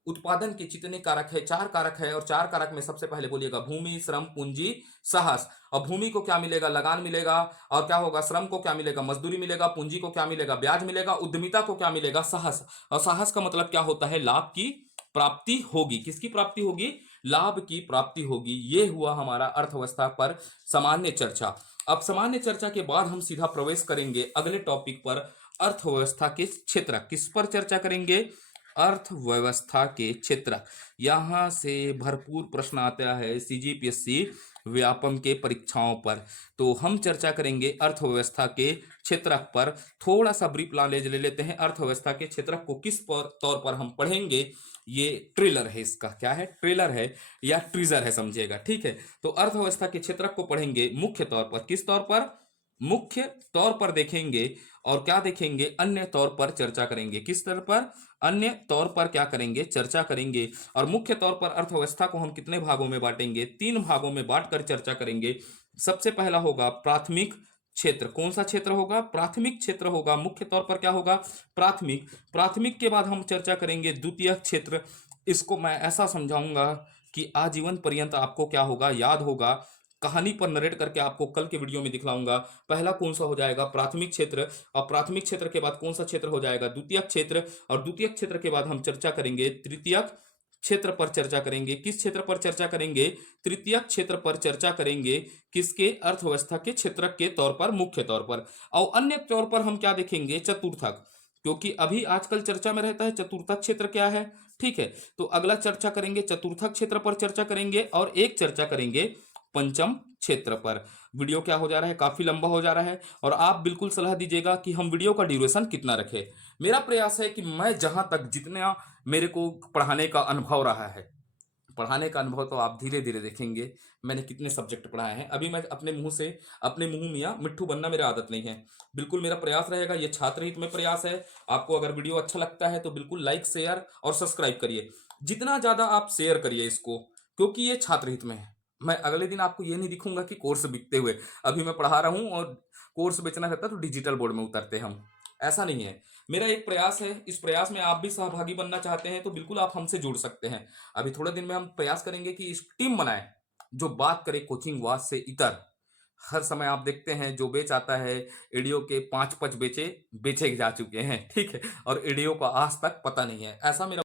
उत्पादन के जितने कारक है, 4 कारक है, और 4 कारक में सबसे पहले बोलिएगा भूमि, श्रम, पूंजी, साहस। और भूमि को क्या मिलेगा, लगान मिलेगा। और क्या होगा, श्रम को क्या मिलेगा, मजदूरी मिलेगा। पूंजी को क्या मिलेगा, ब्याज मिलेगा। उद्यमिता को क्या मिलेगा, साहस। और साहस का मतलब क्या होता है, लाभ की प्राप्ति होगी। किसकी प्राप्ति होगी, लाभ की प्राप्ति होगी। ये हुआ हमारा अर्थव्यवस्था पर सामान्य चर्चा। अब सामान्य चर्चा के बाद हम सीधा प्रवेश करेंगे अगले टॉपिक पर, अर्थव्यवस्था के क्षेत्रक। किस पर चर्चा करेंगे? अर्थव्यवस्था के क्षेत्रक। यहां से भरपूर प्रश्न आता है सीजीपीएससी व्यापम के परीक्षाओं पर। तो हम चर्चा करेंगे अर्थव्यवस्था के क्षेत्रक पर। थोड़ा सा ब्रीफ नॉलेज ले लेते हैं। अर्थव्यवस्था के क्षेत्रक को किस तौर पर हम पढ़ेंगे? ये ट्रेलर है, इसका क्या है? ट्रेलर है या ट्रीजर है, समझिएगा, ठीक है। तो अर्थव्यवस्था के क्षेत्रक को पढ़ेंगे मुख्य तौर पर। किस तौर पर? मुख्य तौर पर देखेंगे। और क्या देखेंगे? अन्य तौर पर चर्चा करेंगे। किस तौर पर? अन्य तौर पर क्या करेंगे? चर्चा करेंगे। और मुख्य तौर पर अर्थव्यवस्था को हम कितने भागों में बांटेंगे? 3 भागों में बांटकर चर्चा करेंगे। सबसे पहला होगा प्राथमिक क्षेत्र। कौन सा क्षेत्र होगा? प्राथमिक क्षेत्र होगा। मुख्य तौर पर क्या होगा? प्राथमिक। प्राथमिक के बाद हम चर्चा करेंगे द्वितीयक क्षेत्र। इसको मैं ऐसा समझाऊंगा कि आजीवन पर्यंत आपको क्या होगा? याद होगा। कहानी पर नरेट करके आपको कल के वीडियो में दिखलाऊंगा। पहला कौन सा हो जाएगा? प्राथमिक क्षेत्र। और प्राथमिक क्षेत्र के बाद कौन सा क्षेत्र हो जाएगा? द्वितीयक क्षेत्र। और द्वितीयक क्षेत्र के बाद हम चर्चा करेंगे तृतीयक क्षेत्र पर चर्चा करेंगे। किस क्षेत्र पर चर्चा करेंगे? तृतीयक क्षेत्र पर चर्चा करेंगे। किसके? अर्थव्यवस्था के क्षेत्रक के तौर पर, मुख्य तौर पर। और अन्य तौर पर हम क्या देखेंगे? चतुर्थक। क्योंकि अभी आजकल चर्चा में रहता है चतुर्थक क्षेत्र क्या है, ठीक है। तो अगला चर्चा करेंगे चतुर्थक क्षेत्र पर चर्चा करेंगे। और एक चर्चा करेंगे पंचम क्षेत्र पर। वीडियो क्या हो जा रहा है? काफी लंबा हो जा रहा है। और आप बिल्कुल सलाह दीजिएगा कि हम वीडियो का ड्यूरेशन कितना रखें। मेरा प्रयास है कि मैं जहां तक जितना मेरे को पढ़ाने का अनुभव रहा है, पढ़ाने का अनुभव तो आप धीरे धीरे देखेंगे मैंने कितने सब्जेक्ट पढ़ाए हैं। अभी मैं अपने मुंह मियाँ मिट्ठू बनना मेरा आदत नहीं है। बिल्कुल मेरा प्रयास रहेगा, ये छात्र हित में प्रयास है। आपको अगर वीडियो अच्छा लगता है तो बिल्कुल लाइक, शेयर और सब्सक्राइब करिए। जितना ज्यादा आप शेयर करिए इसको, क्योंकि ये छात्र हित में है। मैं अगले दिन आपको ये नहीं दिखूंगा कि कोर्स बिकते हुए। अभी मैं पढ़ा रहा हूँ और कोर्स बेचना रहता तो डिजिटल बोर्ड में उतरते हम। ऐसा नहीं है। मेरा एक प्रयास है, इस प्रयास में आप भी सहभागी बनना चाहते हैं तो बिल्कुल आप हमसे जुड़ सकते हैं। अभी थोड़े दिन में हम प्रयास करेंगे कि इस टीम बनाएं जो बात करे कोचिंग वाद से इतर। हर समय आप देखते हैं जो बेच आता है, एडीओ के 5 बेचे जा चुके हैं, ठीक है। और एडीओ का आज तक पता नहीं है। ऐसा मेरा